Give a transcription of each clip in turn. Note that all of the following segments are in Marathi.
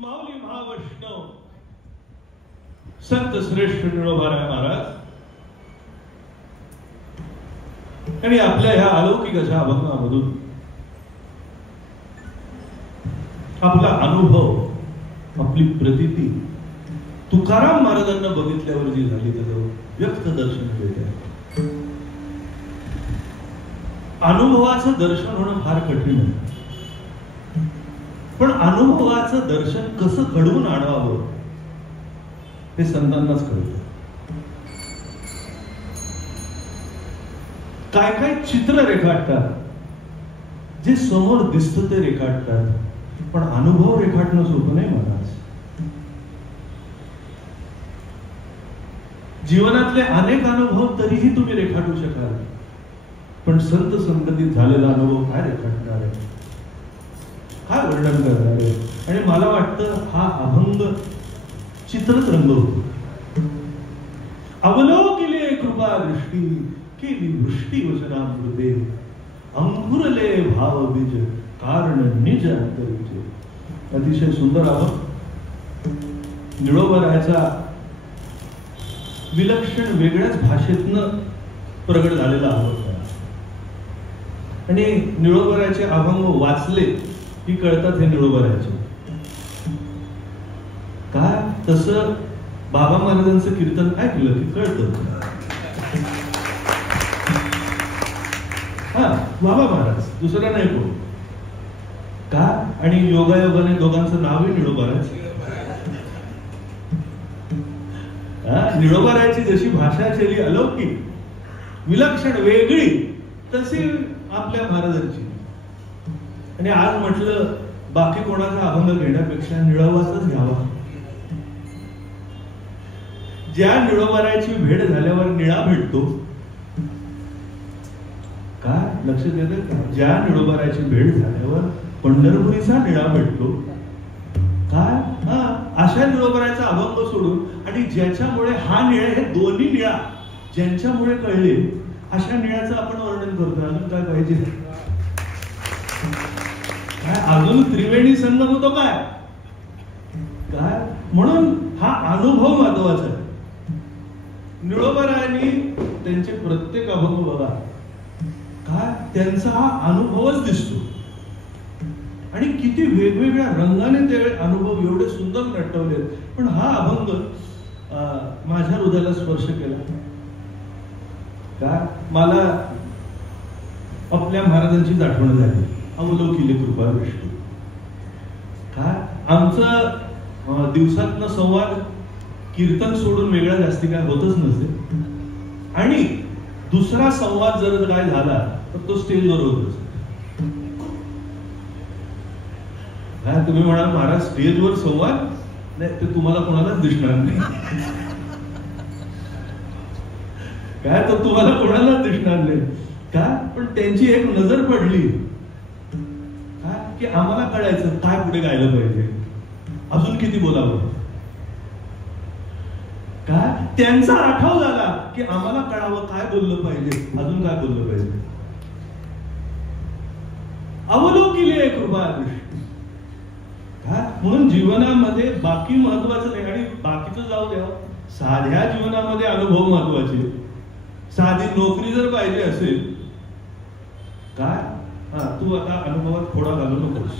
माऊली महावैष्णव संत श्रेष्ठ निळोबाराय महाराज आणि आपल्या ह्या अलौकिक अशा अभंगामधून आपला अनुभव, आपली प्रतीती तुकाराम महाराजांना बघितल्यावर जी झाली त्याचं व्यक्त दर्शन घेत. अनुभवाचं दर्शन होणं फार कठीण आहे, पण अनुभवाचं दर्शन कसं घडवून आणावं हे संतांनाच कळतं. काय काय चित्र रेखाटतात, जे समोर दिसतं ते रेखाटतात, पण अनुभव रेखाटणं सोपं नाही महाराज. जीवनातले अनेक अनुभव तरीही तुम्ही रेखाटू शकाल, पण संत संगतीत झालेला अनुभव काय रेखाटणार आहे, काय वर्णन करणार आहे. आणि मला वाटतं हा अभंग चित्रच रंगवतो. अवलोकिले कृपा दृष्टी केली वृष्टी वचनामृते अंकुरले भाव बीज कारण निज अंतरीचे. अतिशय सुंदर अभंग, निळोबारायचा विलक्षण वेगळ्याच भाषेतनं प्रगट झालेला अभंग आहे. आणि निळोबारायचे अभंग वाचले की कळतात हे निळोबारायचे. काय तसं बाबा महाराजांचं कीर्तन ऐकलं की कळतं. हा बाबा महाराज, दुसरा नाही कोण. का आणि योगायोगाने दोघांचं नावही निळोबारायच. निळोबारायची जशी भाषा शैली अलौकिक, विलक्षण, वेगळी, तशी आपल्या महाराजांची. आणि आज म्हटलं बाकी कोणाचा अभंग घेण्यापेक्षा निळोबाचाच घ्यावा. ज्या निळोबारायची भेट झाल्यावर निळा भेटतो, काय लक्षात येतं का? ज्या निळोबारायची भेट झाल्यावर पंढरपुरीचा निळा भेटतो. काय अशा निळोबारायचा अभंग सोडून आणि ज्याच्यामुळे हा निळा, हे दोन्ही निळा ज्यांच्यामुळे कळले, अशा निळ्याचं आपण वर्णन करतो. अजून काय पाहिजे? काय अजून त्रिवेणी संगम होतो काय? काय म्हणून हा अनुभव महत्वाचा आहे. निळोबारायांनी त्यांचे प्रत्येक अभंग बघा, काय त्यांचा हा अनुभवच दिसतो. आणि किती वेगवेगळ्या रंगाने ते अनुभव एवढे सुंदर नटवले. पण हा अभंग माझ्या हृदयाला स्पर्श केला. का मला आपल्या महाराजांचीच आठवण झाली. अवलोकिले कृपा दृष्टी. काय आमचं दिवसातनं संवाद कीर्तन सोडून वेगळा जास्ती काय होतच नसे. आणि दुसरा संवाद जर काय झाला तर तो स्टेजवर होतच. तुम्ही म्हणाल महाराज स्टेजवर संवाद नाही, ते तुम्हाला कोणालाच दिसणार नाही. काय तर तुम्हाला कोणालाच दिसणार नाही. काय पण त्यांची एक नजर पडली काय की आम्हाला कळायचं काय पुढे गायलं पाहिजे, अजून किती बोलावं. काय त्यांचा आठव झाला की आम्हाला कळावं काय बोललं पाहिजे, अजून काय बोललं पाहिजे. अवलोकिले कृपा दृष्टी. म्हणून जीवनामध्ये बाकी महत्वाचं नाही. आणि बाकीचं जाऊ द्या, साध्या जीवनामध्ये अनुभव महत्वाचे. साधी नोकरी जर पाहिजे असेल, काय तू आता अनुभवात थोडा घालू नकोस.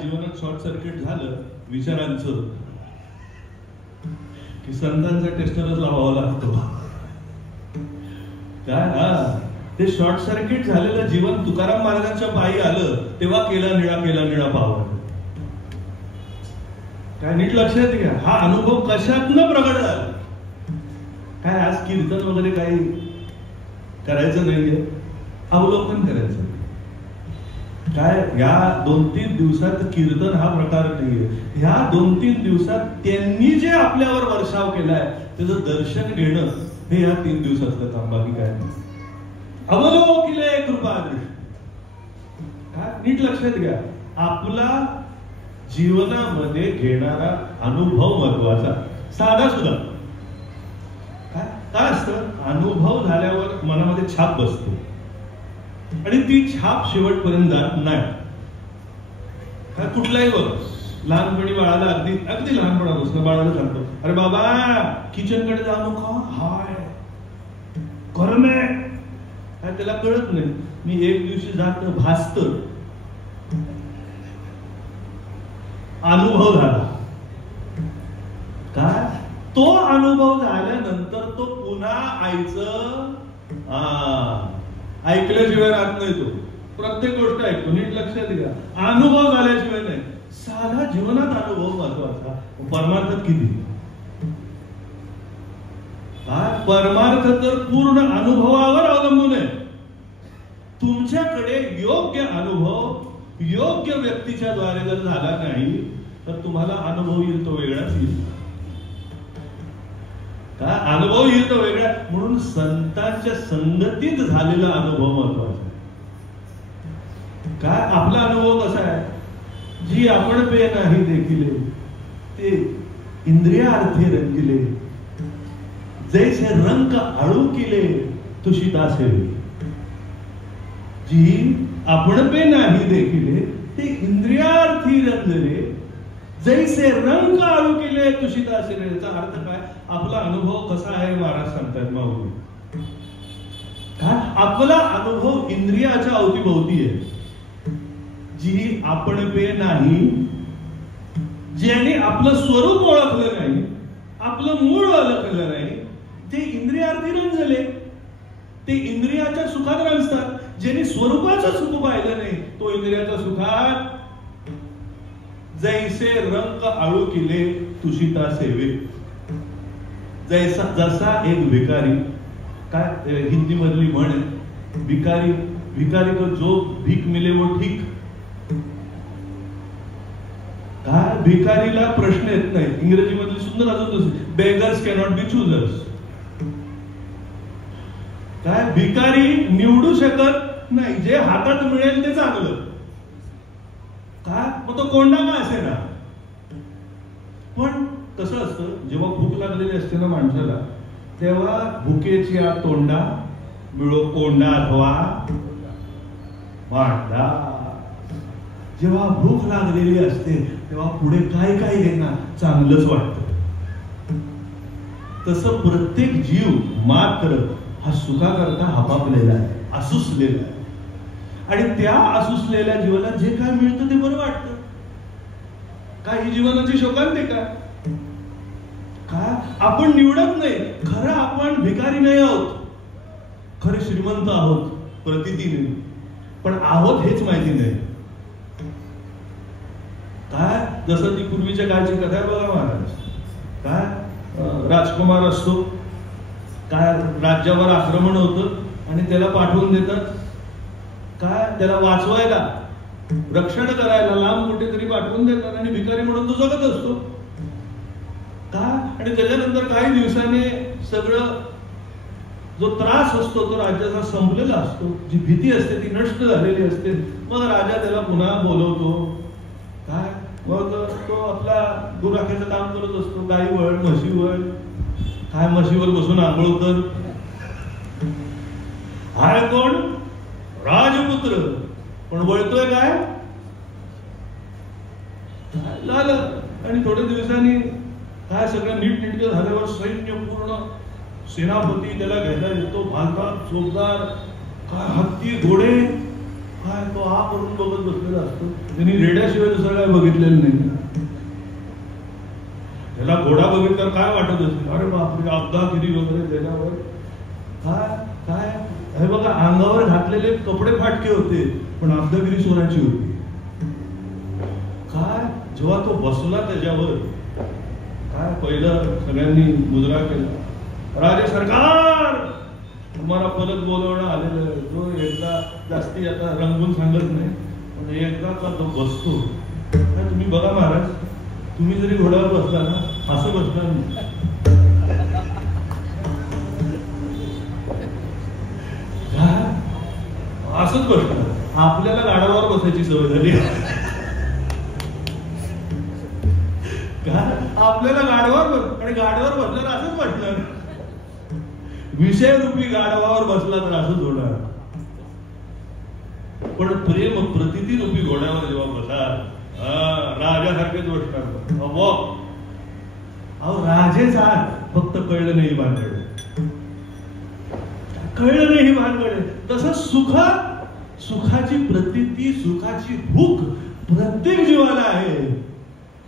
जीवनात शॉर्ट सर्किट झालं विचारांचं की संतांचा टेस्टरच लावावा लागतो. काय ते शॉर्ट सर्किट झालेलं जीवन तुकाराम महाराजांच्या पायी आलं तेव्हा केला निळा पावन. काय नीट लक्षात घ्या, हा अनुभव कशातनं प्रगट झाला. काय आज कीर्तन वगैरे काही करायचं नाहीये, अवलोकन करायचं. काय या 2-3 दिवसात कीर्तन हा प्रकार नाहीये. ह्या 2-3 दिवसात त्यांनी जे आपल्यावर वर्षाव केलाय त्याचं दर्शन घेणं हे या 3 दिवसातलं काम, बाकी काय नाही. अवलोकिले कृपा दृष्टी. नीट लक्षात घ्या, आपला जीवनामध्ये घेणारा अनुभव महत्वाचा. साधा सुद्धा काय असतं, अनुभव झाल्यावर मनामध्ये छाप बसतो आणि ती छाप शेवटपर्यंत जात नाही. कुठलाही बघ, लहानपणी बाळाला अगदी लहानपणापासून बाळाला सांगतो, अरे बाबा किचन कडे जाऊ नका, हाय गरम आहे, काय त्याला कळत नाही. मी एक दिवशी जात भासत, अनुभव झाला. काय तो अनुभव झाल्यानंतर तो पुन्हा आईचं ऐकल्याशिवाय राहत नाही. तो प्रत्येक गोष्ट ऐकतो. नीट लक्षात घ्या, अनुभव झाल्याशिवाय नाही. साधा जीवनात अनुभव महत्वाचा. परमार्थात किती? परमार्थ तर पूर्ण अनुभवावर अवलंबून आहे. तुमच्याकडे योग्य अनुभव योग्य व्यक्तीच्या द्वारे जर झाला नाही तर तुम्हाला अनुभव येईल तो वेगळाच येईल. का अनुभव येईल तो वेगळा. म्हणून संतांच्या संगतीत झालेला अनुभव महत्वाचा. काय आपला अनुभव कसा आहे, जी आपण पे नाही देखिले ते इंद्रियार्थी रंगिले, जैसे रंग आळू किले तुषिता सेवी. जी आपण पे नाही देखिले ते इंद्रियार्थी रंगले, जैसे रंग आळू केले तुषिता सेवी. याचा अर्थ काय, आपला अनुभव कसा आहे महाराज सांगतात माऊली. काय आपला अनुभव इंद्रियाच्या अवतीभोवती आहे. जी आपण पे नाही, ज्याने आपलं स्वरूप ओळखलं नाही, आपलं मूळ ओळखलं नाही, ते इंद्रियार्थी रंजले. ते इंद्रियाच्या सुखात रंजतात. ज्याने स्वरूपाचं सुख पाहिलं नाही तो इंद्रियाच्या सुखात जैसे रंग आळू किले तुषिता सेवे. जसा एक भिकारी, काय हिंदी मधली म्हण आहे, भिकारी को जो भीक मिले वो ठीक. काय भिकारीला प्रश्न येत नाही. इंग्रजी मधली सुंदर अजून बेगर्स कॅनॉट बी चूजर्स. काय भिकारी निवडू शकत नाही, जे हातात मिळेल ते चांगलं. काय मग तो कोंडा का असे ना. पण कसं असतं, जेव्हा भूक लागलेली असते ना माणसाला, तेव्हा भुकेची तोंडा मिळो कोंडा अथवा भांडा. जेव्हा भूक लागलेली असते तेव्हा पुढे काय काय येणार चांगलंच वाटतं. तसं प्रत्येक जीव मात्र हा सुखाकरता हपापलेला आहे, असुसलेला आहे. आणि त्या असुसलेल्या जीवाला जे काय मिळतं ते बरं वाटतं. काय ही जीवनाची शोकांतिका. काय आपण निवडत नाही. खरं आपण भिकारी नाही आहोत, खरे श्रीमंत आहोत प्रतितीने, पण आहोत हेच माहिती नाही. काय जसं ती पूर्वीच्या काळची कथा आहे बघा महाराज. काय राजकुमार असतो, काय राज्यावर आक्रमण होतं आणि त्याला पाठवून देतात. काय त्याला वाचवायला, रक्षण करायला लांब कुठेतरी पाठवून देतात आणि भिकारी म्हणून तो जगत असतो. काय आणि त्याच्यानंतर काही दिवसांनी सगळं जो त्रास असतो तो राज्याचा संपलेला असतो. जी भीती असते ती नष्ट झालेली असते. मग राजा त्याला पुन्हा बोलवतो. काय मग तो आपला दुराखेचं काम करत असतो. गाईवर म्हशीवर, काय म्हशीवर बसून आंघोळ कर. हाय कोण, राजपुत्र, पण वळतोय काय झालं. आणि थोड्या दिवसांनी काय सगळं नीटनेटकं झाल्यावर सैन्य पूर्ण सेनापती त्याला घ्यायला येतो. भालतात चोपदार, काय हत्ती घोडे, काय तो हा करून बघत बसलेला असतो. त्यांनी रेड्याशिवाय दुसरं काय बघितलेलं नाही. त्याला घोडा बघितल्यावर काय वाटत असेल, अरे बापरे अब्दागिरी वगैरे त्याच्यावर. काय काय हे बघा, अंगावर घातलेले कपडे फाटके होते पण अब्दागिरी सोन्याची होती. काय जेव्हा तो बसला त्याच्यावर, काय पहिलं सगळ्यांनी मुजरा केला. राजे सरकार तुम्हाला परत बोलवणं आलेलं आहे. जो एकदा जास्ती आता रंगून सांगत नाही, पण एकदा का तो बसतो. तुम्ही बघा महाराज, तुम्ही जरी घोड्यावर बसला ना, असं बसणार नाही. असंच बसणार. आपल्याला गाडावर बसायची सवय झाली. आपल्याला गाडवावर आणि गाडवावर बसल्यावर असंच वाटलं, विषय रूपी गाडवावर बसला तर असंच होणार. पण प्रेम प्रतिती रूपी घोड्यावर जेव्हा बसाल, राजासारखेच बसणार. अहो राजेच आहात, फक्त कळलं नाही भानगड, कळलं नाही भानगड. तसं सुखाची प्रतीती, सुखाची भूक प्रत्येक जीवाला आहे,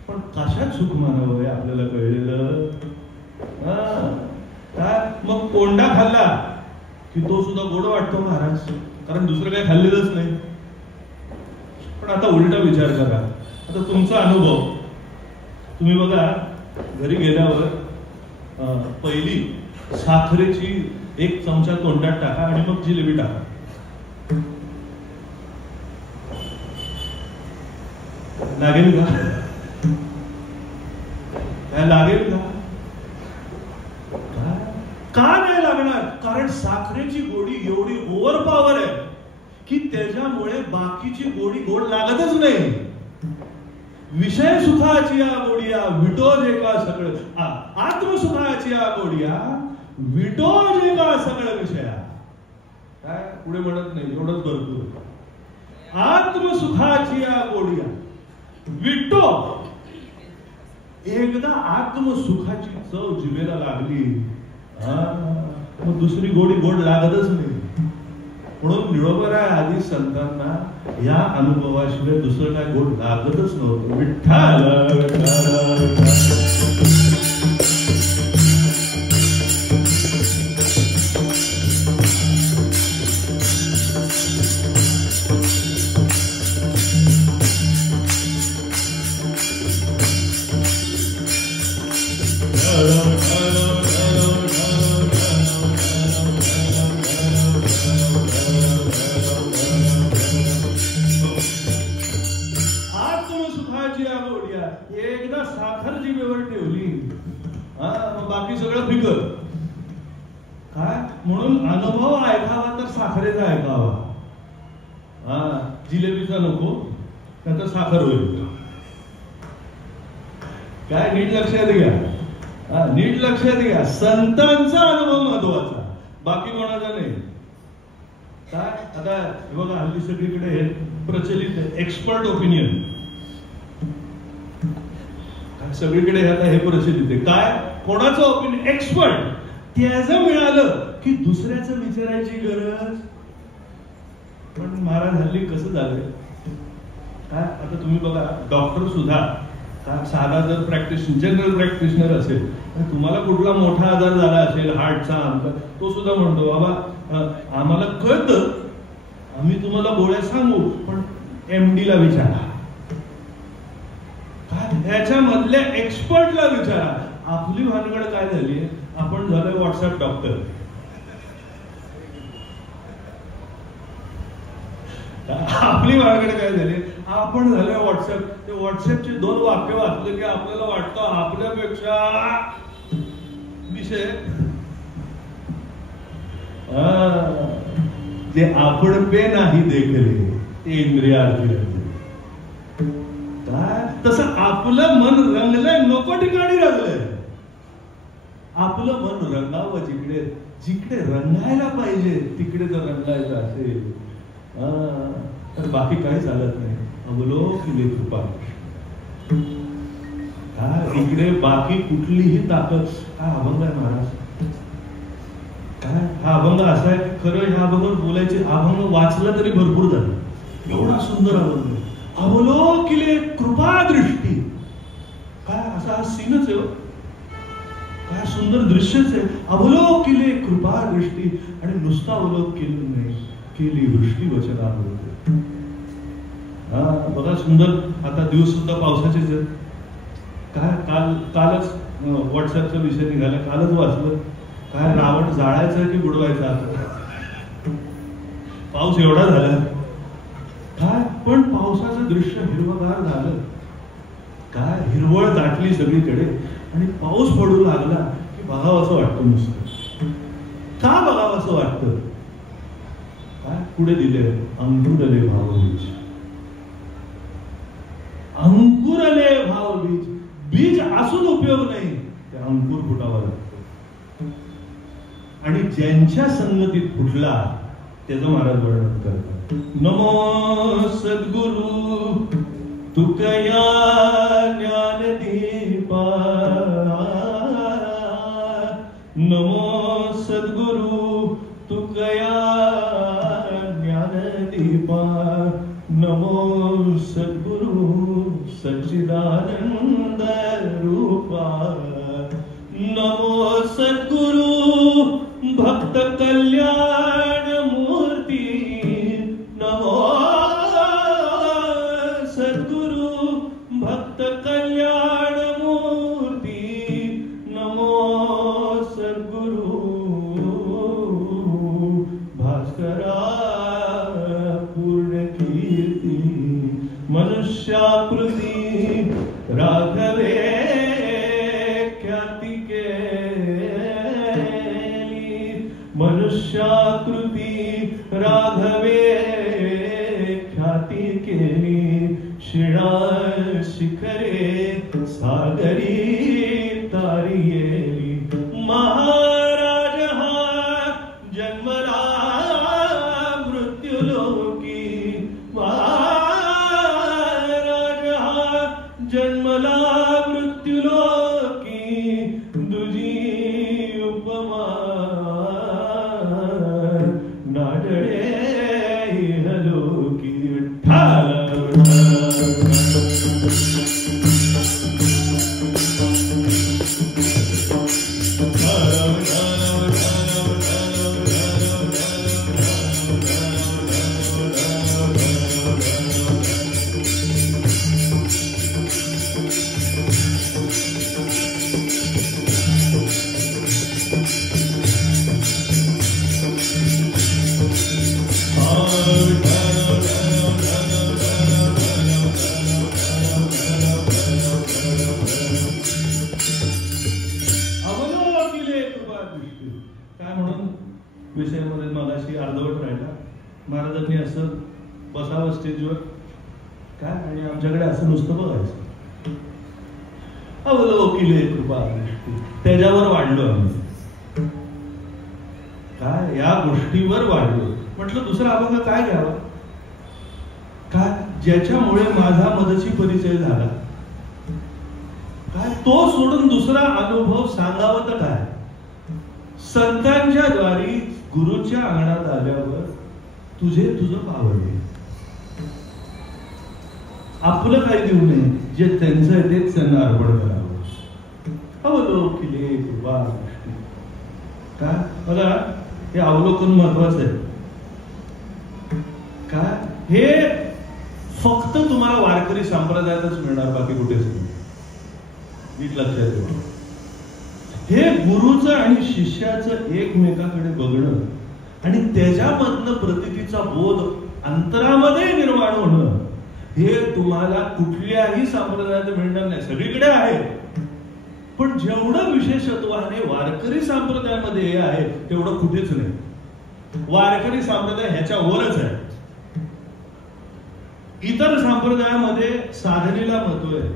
पण कशात सुख मानावं आपल्याला कळलेलं. मग कोंडा खाल्ला की तो सुद्धा गोड वाटतो महाराज, कारण दुसरं काही खाल्लेलंच नाही. पण आता उलटा विचार करा, आता तुमचा अनुभव, तुम्ही बघा घरी गेल्यावर पहिली साखरेची 1 चमचा तोंडात टाका आणि मग जिलेबी टाका. लागेल का? काय लागेल का? का नाही लागणार? कारण साखरेची गोडी एवढी ओव्हर पॉवर आहे की त्याच्यामुळे बाकीची गोडी गोड लागतच नाही. विषय सुखाची या गोडिया विटो जे का सगळं, आत्मसुखाची या गोडिया विटो जे का सगळं विषया. काय पुढे म्हणत नाही, एवढंच भरपूर. आत्मसुखाची या गोडिया विटो. एकदा आत्मसुखाची चव जिभेला लागली, मग दुसरी गोडी गोड लागतच नाही. म्हणून निळोबरा आधी संतांना या अनुभवाशिवाय दुसरं काय गोड लागतच नव्हतं. विठ्ठल एकदा साखर जिभेवर ठेवली, मग बाकी सगळं फिकर. काय म्हणून अनुभव ऐकावा तर साखरेचा ऐकावा, जिलेबीचा नको, त्याचा साखर होईल. काय नीट लक्षात घ्या, नीट लक्षात घ्या. संतांचा अनुभव महत्वाचा, बाकी कोणाचा नाही. काय आता हे बघा, हल्ली सगळीकडे हे प्रचलित एक्सपर्ट ओपिनियन, सगळीकडे आता हे प्रचलित आहे. काय कोणाचं ओपिनियन? एक्सपर्ट. त्याचं मिळालं की दुसऱ्याचं विचारायची गरज. पण महाराज हल्ली कसं झालंय, काय आता तुम्ही बघा, डॉक्टर सुद्धा साधा जर जनरल प्रॅक्टिशनर असेल, तुम्हाला कुठला मोठा आजार झाला असेल, हार्टचा, तो सुद्धा म्हणतो बाबा आम्हाला कळतं, आम्ही तुम्हाला गोळ्या सांगू, पण MD ला विचारा, ह्याच्यामधल्या एक्सपर्टला विचारा. आपली भानगड काय झाली, आपण झालोय व्हॉट्सअप डॉक्टर. आपली भानगड काय झाली, आपण झालोय व्हॉट्सअप. ते व्हॉट्सअपचे 2 वाक्य वाचले की आपल्याला वाटतं आपल्यापेक्षा विषय जे आपण पे नाही देखले ते इंद्रियार्थी. तसं आपलं मन रंगलंय, नको ठिकाणी रंगलंय. आपलं मन रंगावं जिकडे जिकडे रंगायला पाहिजे तिकडे जर रंगायचं असेल तर बाकी काही चालत नाही. अवलोकन कृपा. इकडे बाकी कुठलीही ताकद. काय अभंग आहे महाराज, काय हा अभंग असा आहे की खरं ह्या अभंगावर बोलायचे, अभंग वाचला तरी भरपूर झालं. एवढा सुंदर अभंग. अवलोकिले कृपा दृष्टी. काय असा हा सीनच आहे, काय सुंदर दृश्यच आहे. अवलोकिले कृपा दृष्टी. आणि नुसता अवलोक केलं नाही, केली वृष्टी वचना होते. बघा सुंदर. आता दिवस सुद्धा पावसाचेच आहेत. काय कालच व्हॉट्सअपचा विषय निघाला, कालच वाचलं. काय रावण जाळायचा की बुडवायचा, पाऊस एवढा झाला. काय पण पावसाचं दृश्य हिरवगार झालं. काय हिरवळ दाटली सगळीकडे आणि पाऊस पडू लागला की बघावं असं वाटतं नुसतं. का बघावं असं वाटतं? काय पुढे दिले अंकुरले भावबीज. अंकुरले भावबीज. बीज असून उपयोग नाही, ते अंकुर फुटावं लागतं. आणि ज्यांच्या संगतीत फुटला त्याचं महाराज वर्णन करतात. नमो सद्गुरु तुकया ज्ञानदीपा. नमो सद्गुरु तुकया ज्ञानदीपा. नमो सद्गुरु सच्चिदानंद रूपा. नमो सद्गुरु भक्त कल्याण मूर्ती. नमो सद्गुरु भक्त कल्याण मूर्ती. नमो सद्गुरु भास्करा पूर्ण कीर्ती. मनुष्याकृती राघवे ख्याती केली. मनुष्याकृती राघवे ख्याती केली. शिळा शिखरे सागरी तारियेली. महाराज हा जन्मला मृत्युलोकी. महाराज हा जन्मला मृत्युलोकी. दुजी उपमा नाडळे इहलोकी. विठ्ठल विषयामध्ये मगाशी अर्धवट राहिला. महाराजांनी असं बसावं स्टेजवर काय आणि आमच्याकडे असं नुसतं बघायचं. अवलोकिले कृपा दृष्टी. त्याच्यावर वाढलो आम्ही. काय या गोष्टीवर वाढलो. म्हटलं दुसरा अभंग काय घ्यावा, काय ज्याच्यामुळे माझा मदची परिचय झाला, काय तो सोडून दुसरा अनुभव सांगावं तर काय. संतांच्या द्वारी गुरुच्या अंगणात आल्यावर तुझं पावले. आपलं काही देऊ नये, जे त्यांचं आहे तेच त्यांना अर्पण करावं. अवलोकिले कृपा दृष्टी. काय बघा हे अवलोकन महत्वाचं आहे. काय हे फक्त तुम्हाला वारकरी संप्रदायातच मिळणार, बाकी कुठेच नाही. नीट लक्षात ठेवा. हे गुरुचं आणि शिष्याचं एकमेकाकडे बघणं आणि त्याच्यामधनं प्रतितीचा बोध अंतरामध्ये निर्माण होणं, हे तुम्हाला कुठल्याही संप्रदायात मिळणार नाही. सगळीकडे आहे, पण जेवढं विशेषत्वाने वारकरी संप्रदायामध्ये हे आहे तेवढं कुठेच नाही. वारकरी संप्रदाय ह्याच्यावरच आहे. इतर संप्रदायामध्ये साधनेला महत्व आहे,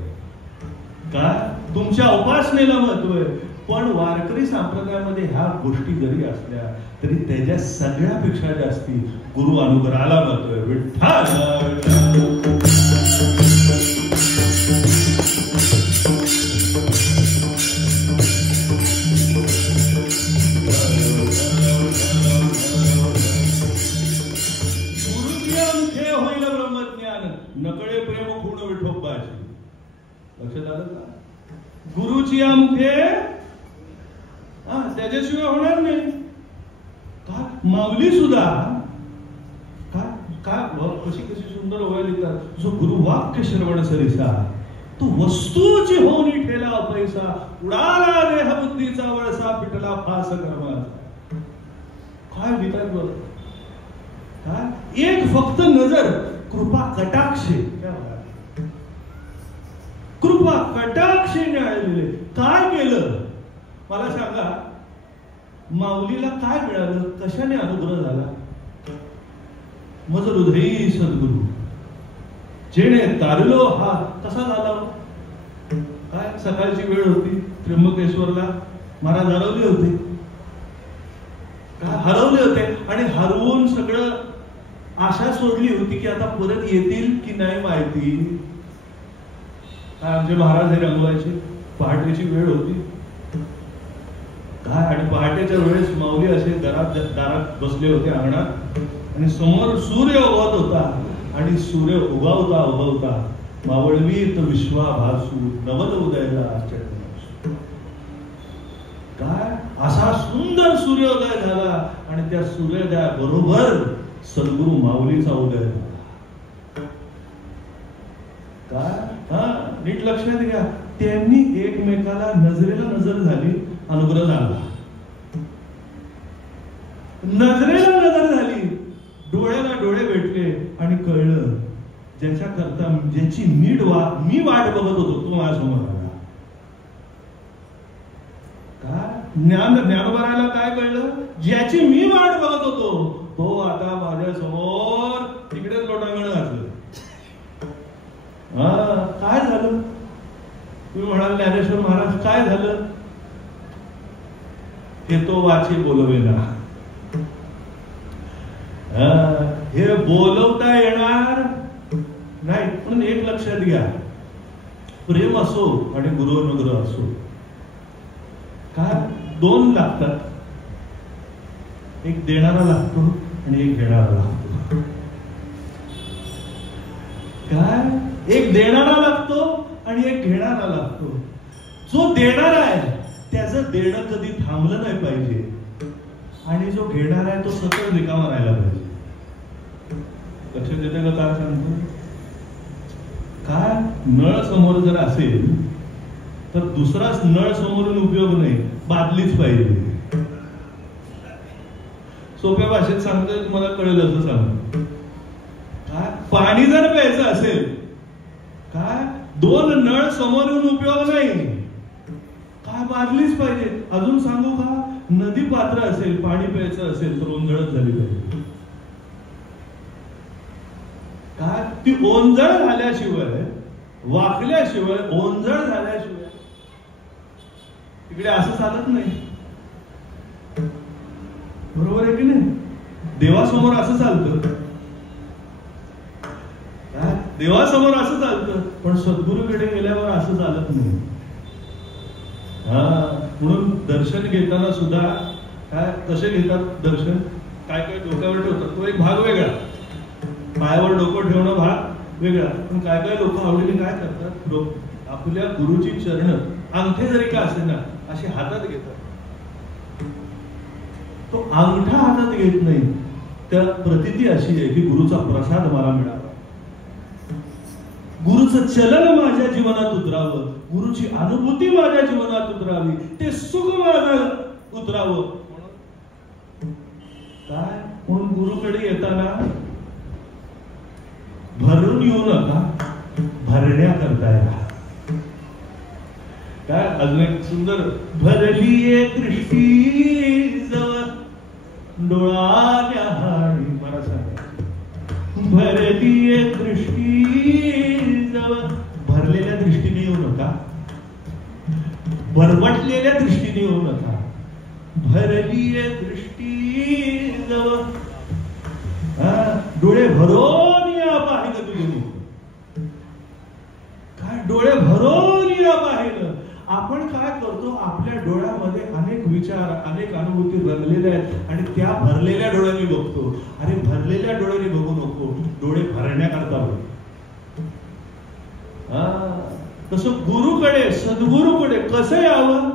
काय तुमच्या उपासनेला महत्व आहे, पण वारकरी संप्रदायामध्ये ह्या गोष्टी जरी असल्या तरी त्याच्या सगळ्यापेक्षा जास्ती गुरु अनुग्रहाला महत्व आहे. विठ्ठल गुरुच्या मुखे होईल ब्रह्मज्ञान, नकळे प्रेम खूण विठोबाची. लक्षात आलं का? गुरुची मुखे त्याच्याशिवाय होणार नाही. का माऊली सुद्धा कशी कशी सुंदर व्हायला लिहितात. जो गुरुवाक्य श्रवण सरिसा, तो वस्तूची होणी ठेला पैसा. उडाला देह बुद्धीचा वळसा, पिटला फास कर्माचा. काय लिहितात बघ. काय एक फक्त नजर कृपा कटाक्षे, कृपा कटाक्षेने आलेले. काय केलं मला सांगा. माऊलीला काय मिळालं, कशाने अनुग्रह झाला. मज हृदयी सद्गुरु जेणे तारलो हा कसा झाला. काय सकाळची वेळ होती, त्र्यंबकेश्वरला महाराज हरवले होते. काय हरवले होते आणि हरवून सगळं आशा सोडली होती की आता परत येतील की नाही माहिती. काय आमचे महाराज हे रंगवायचे, पहाटेची वेळ होती काय, आणि पहाटेच्या वेळेस माऊली असे दारात बसले होते अंगणात, आणि समोर सूर्य उगवत होता, आणि सूर्य उगवता मावळवीत विश्वाभासू नवल उदयला चैतन्य. काय असा सुंदर सूर्योदय झाला, आणि त्या सूर्योदया बरोबर सद्गुरु माऊलीचा उदय झाला. काय नीट लक्षात घ्या, त्यांनी एकमेकाला नजरेला नजर झाली, अनुग्रह झाला. नजरेला नजर झाली, डोळ्याला डोळे भेटले, आणि कळलं ज्याच्या करता ज्याची मी वाट बघत होतो तो माझ्यासमोर आला. काय ज्ञानोबाला काय कळलं, ज्याची मी वाट बघत होतो तो आता माझ्या समोर तिकडेच लोटांगण घातलं. काय झालं, तुम्ही म्हणाल ज्ञानेश्वर महाराज काय झालं, हे तो वाची बोलवेना. हे बोलवता येणार नाही. म्हणून एक लक्षात घ्या, प्रेम असो आणि गुरुअनुग्रह असो, काय दोन लागतात. एक देणारा लागतो आणि एक घेणारा लागतो. काय एक देणारा लागतो आणि एक घेणारा लागतो. जो देणारा आहे त्याचं देणं कधी थांबलं नाही पाहिजे, आणि जो घेणारा आहे तो सतत रिकामा राहायला पाहिजे. लक्षात येते का काय सांगतो. काय नळ समोर जर असेल तर दुसरा नळ समोरून उपयोग नाही, बादलीच पाहिजे. सोप्या भाषेत सांगतोय, तुम्हाला कळेल असं सांगतो. काय पाणी जर प्यायचं असेल, काय दोन नळ समोरून उपयोग नाही, काय बादलीच पाहिजे. अजून सांगू का, नदी पात्र असेल, पाणी प्यायचं असेल तर ओंजळच झाली पाहिजे. काय ती ओंजळ झाल्याशिवाय, वाकल्याशिवाय, ओंजळ झाल्याशिवाय इकडे असं चालत नाही. बरोबर आहे की नाही. देवासमोर असं चालतं, देवासमोर असं चालतं, पण सद्गुरूकडे गेल्यावर असं चालत नाही. म्हणून दर्शन घेताना सुद्धा काय कसे घेतात दर्शन, काय काय डोक्यावर ठेवतात, तो एक भाग वेगळा, पायावर डोकं ठेवणं भाग वेगळा. पण काय काय लोक आवडीने काय करतात, आपल्या गुरुची चरण अंगठे जरी का असे ना अशी हातात घेतात. तो अंगठा हातात घेत नाही, त्या प्रतीती अशी आहे की गुरुचा प्रसाद मला मिळावा, गुरुचं चलन माझ्या जीवनात उतरावं, गुरुची अनुभूती माझ्या जीवनात उतरावी, ते सुख माझं उतरावं. काय म्हणून गुरुकडे येताना भरून येऊ नका, भरण्या करता येणार. काय अजून एक सुंदर, भरली दृष्टी जवळ डोळाल्या हाणी, मला सांगा, भरली दृष्टी जवळ, भरलेल्या दृष्टीने येऊ नका, भरवटलेल्या दृष्टीने येऊ नका. भरली दृष्टी जवळ, डोळे भरून या पाहिलं तुझे, काय डोळे भरून या पाहिलं. आपण काय करतो, आपल्या डोळ्यामध्ये अनेक विचार, अनेक अनुभूती रंगलेल्या आहेत, आणि त्या भरलेल्या डोळ्यांनी बघतो. अरे भरलेल्या डोळ्यांनी बघू नको, डोळे भरण्याकरता बघ. तसं गुरुकडे, सद्गुरुकडे कसं यावं,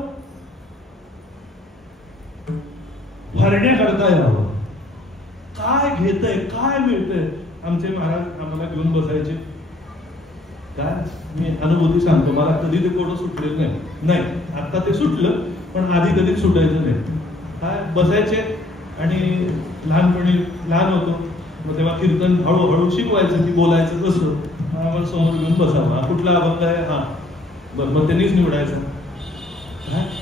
भरण्याकरता यावं. काय घेतय, काय मिळतंय. आमचे महाराज आम्हाला घेऊन बसायचे. काय मी अनुभूती सांगतो, मला कधी ते कोणं सुटलेलं नाही. आता ते सुटलं, पण आधी कधी सुटायचं नाही. काय बसायचे, आणि लहानपणी लहान होतो, मग तेव्हा कीर्तन हळूहळू शिकवायचं की बोलायचं कसं. आम्हाला समोर घेऊन बसावं, कुठला अभंग आहे, हा बरं, मग त्यांनीच निवडायचं.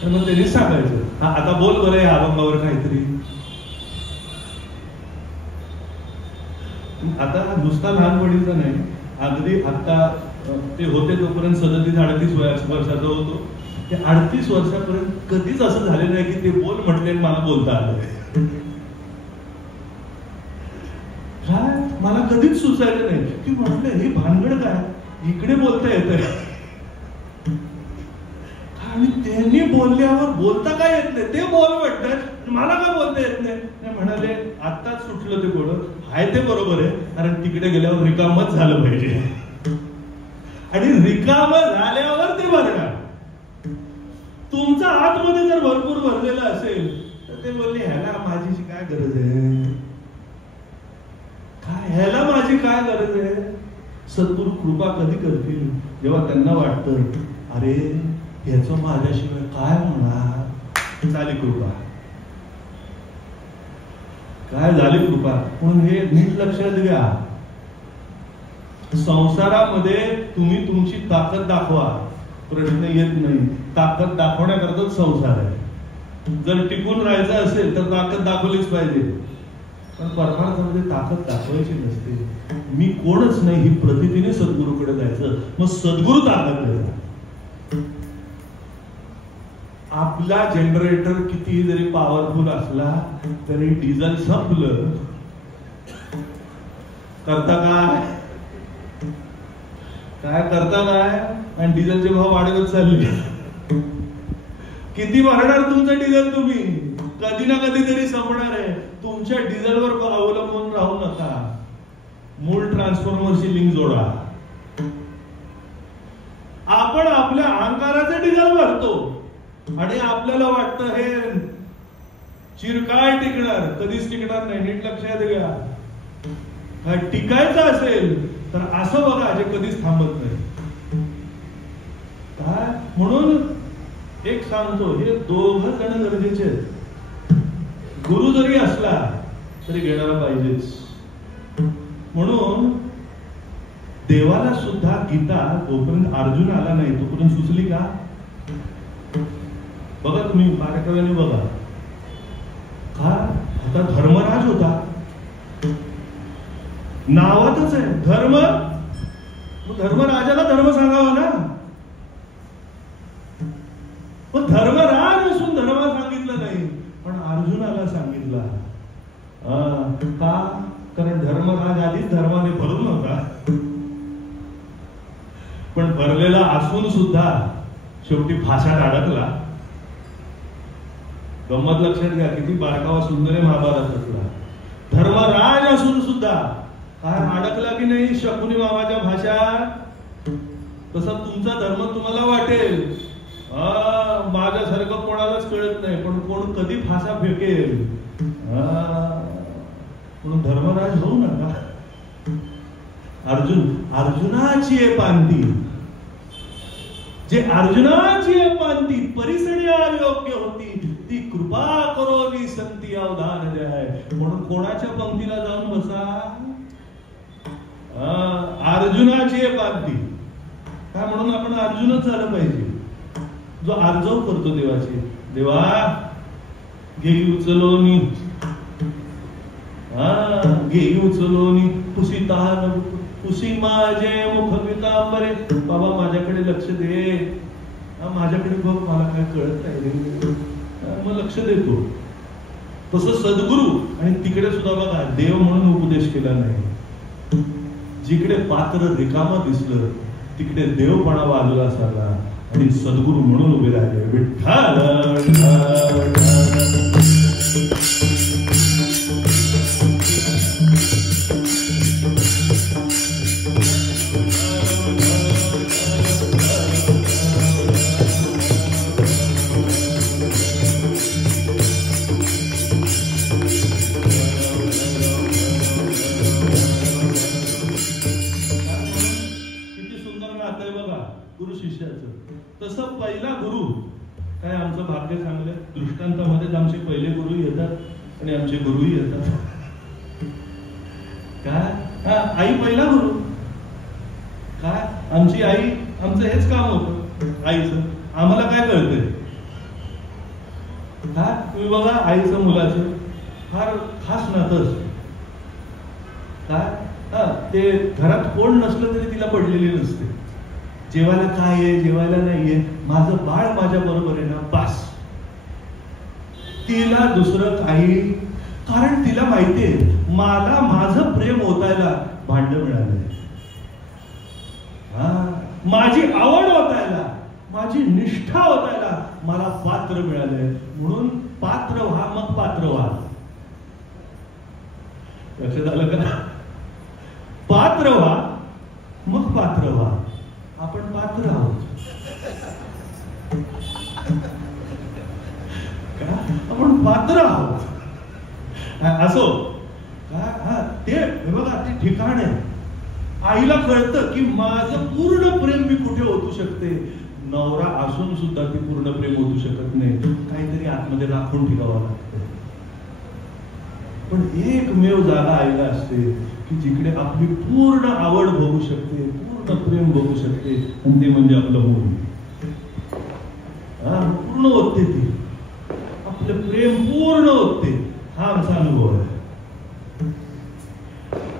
तर मग त्यांनीच सांगायचं, हा आता बोल बरं या अभंगावर काहीतरी. आता नुसता लहानपणीचा नाही, अगदी आता ते होते तोपर्यंत 37-38 वर्षाचा होतो. ते 38 वर्षापर्यंत कधीच असं झालेलं नाही की ते बोल म्हटले मला बोलता आलं. काय मला कधीच सुचायचं नाही की म्हटलं हे भानगड काय, इकडे बोलता येतंय आणि त्यांनी बोलल्यावर बोलता काय येत नाही, ते बोल म्हणतात मला काय बोलता येत नाही. म्हणाले आत्ताच सुटलं ते बोल, हाय ते बरोबर आहे, कारण तिकडे गेल्यावर रिकामच झालं पाहिजे आणि रिकाम झाल्यावर ते भरणार. तुमचा आतमध्ये जर भरपूर भरलेला असेल तर ते बोलले ह्याला माझीची काय गरज आहे, काय ह्याला माझी काय गरज आहे. सद्गुरू कृपा कधी करतील, जेव्हा त्यांना वाटतं अरे ह्याचं माझ्याशिवाय काय होणार. झाली कृपा, काय झाली कृपा. म्हणून हे नीट लक्षात घ्या, संसारामध्ये तुम्ही तुमची ताकद दाखवा, प्रश्न येत नाही. ताकद दाखवण्याकरताच संसार आहे. जर टिकून राहायचं असेल तर ताकद दाखवलीच पाहिजे, पण परमार्थामध्ये ताकद दाखवायची नसते. मी कोणच नाही ही प्रतितीने सद्गुरूकडे जायचं, मग सद्गुरू ताकद देतात. आपला जनरेटर किती जरी पॉवरफुल असला तरी डिझेल संपलं करता काय करता काय, आणि डिझेलचे भाव वाढतच चालले. किती भरणार तुमचं डिझेल तुम्ही, कधी ना कधी तरी संपणार आहे. तुमच्या डिझेलवर अवलंबून राहू नका, मूळ ट्रान्सफॉर्मरची लिंक जोडा. आपण आपल्या अहंकाराचे डिझेल भरतो आणि आपल्याला वाटतं हे चिरकाळ टिकणार, कधीच टिकणार नाही. नीट लक्षात घ्या, टिकायचं असेल तर असं बघा जे कधीच थांबत नाही. काय म्हणून एक सांगतो, हे दोघं जण गरजेचे आहेत. गुरु जरी असला तरी घेणारा पाहिजेच. म्हणून देवाला सुद्धा गीता जोपर्यंत अर्जुन आला नाही तोपर्यंत सुचली का. बघा तुम्ही बारकाव्याने बघा, का आता धर्मराज होता, नावातच आहे धर्म, धर्मराजाला धर्म सांगावा ना. पण धर्मराज असून धर्म सांगितलं नाही, पण अर्जुनाला सांगितलं. का, कारण धर्मराज आधीच धर्माने भरून होता, पण भरलेला असून सुद्धा शेवटी फासात अडकला. गंमत लक्षात घ्या, किती बारकावा सुंदर आहे महाभारतातला. धर्मराज असून सुद्धा काय अडकला की नाही शकुनी मामाच्या भाषा. तसा तुमचा धर्म तुम्हाला वाटेल माझ्यासारखं कोणालाच कळत नाही, पण कोण कधी फासा फेकेल. म्हणून धर्मराज होऊ नका. अर्जुनाची आहे पांती, जे अर्जुनाची आहे पांती परिसरी योग्य होती, ती कृपा करोली संती अवधान द्याय. म्हणून कोणाच्या पंक्तीला जाऊन बसा, अर्जुनाची आहे पांती. काय म्हणून आपण अर्जुनच झालं पाहिजे, जो आर्जव करतो देवाची. देवा घेई उचलोनी, घेई उचलोनी पुसी तान पुसी माझे मुख पितांबरे. बाबा माझ्याकडे लक्ष दे, माझ्याकडे बघ, मला काय कळत नाही, मग लक्ष देतो. तसं सद्गुरू. आणि तिकडे सुद्धा बघा, देव म्हणून उपदेश केला नाही. जिकडे पात्र रिकामा दिसलं तिकडे देवपणा बाजूला सारला आणि सद्गुरू म्हणून उभे राहिले. विठ्ठल तसं पहिला गुरु काय, आमचं भाग्य चांगलं. दृष्टांतामध्ये आमचे पहिले गुरु येतात आणि आमचे गुरुही येतात. काय आई पहिला गुरु. काय आमची आई, आमचं हेच काम होतं आईचं. आम्हाला काय कळतंय. काय तुम्ही बघा, आईचं मुलाचं फार खास नातं. काय ते घरात कोण नसलं तरी तिला पडलेली नसते. जेवायला काय आहे, जेवायला नाहीये, माझं बाळ माझ्या बरोबर आहे ना, बास. तिला दुसरं काही, कारण तिला माहितीये मला माझं प्रेम ओतायला भांड मिळालंय, माझी आवड ओतायला, माझी निष्ठा ओतायला मला पात्र मिळालंय. म्हणून पात्र व्हा मग पात्र व्हा. लक्षात आलं का? पात्र व्हा मग पात्र व्हा. आपण पात्र आहोत का? आपण पात्र आहोत. असो का? ते बघा, ते ठिकाण आहे. आईला कळतं की माझं पूर्ण प्रेम मी कुठे ओतू शकते. नवरा असून सुद्धा ती पूर्ण प्रेम ओतू शकत नाही, काहीतरी आतमध्ये राखून ठेवावं लागतं. पण एकमेव जागा आईला असते की जिकडे आपली पूर्ण आवड बघू शकते, पूर्ण प्रेम बघू शकते, आणि ते म्हणजे आपलं मूल. पूर्ण ओतते ती, आपलं प्रेम पूर्ण ओतते. हा आमचा अनुभव आहे.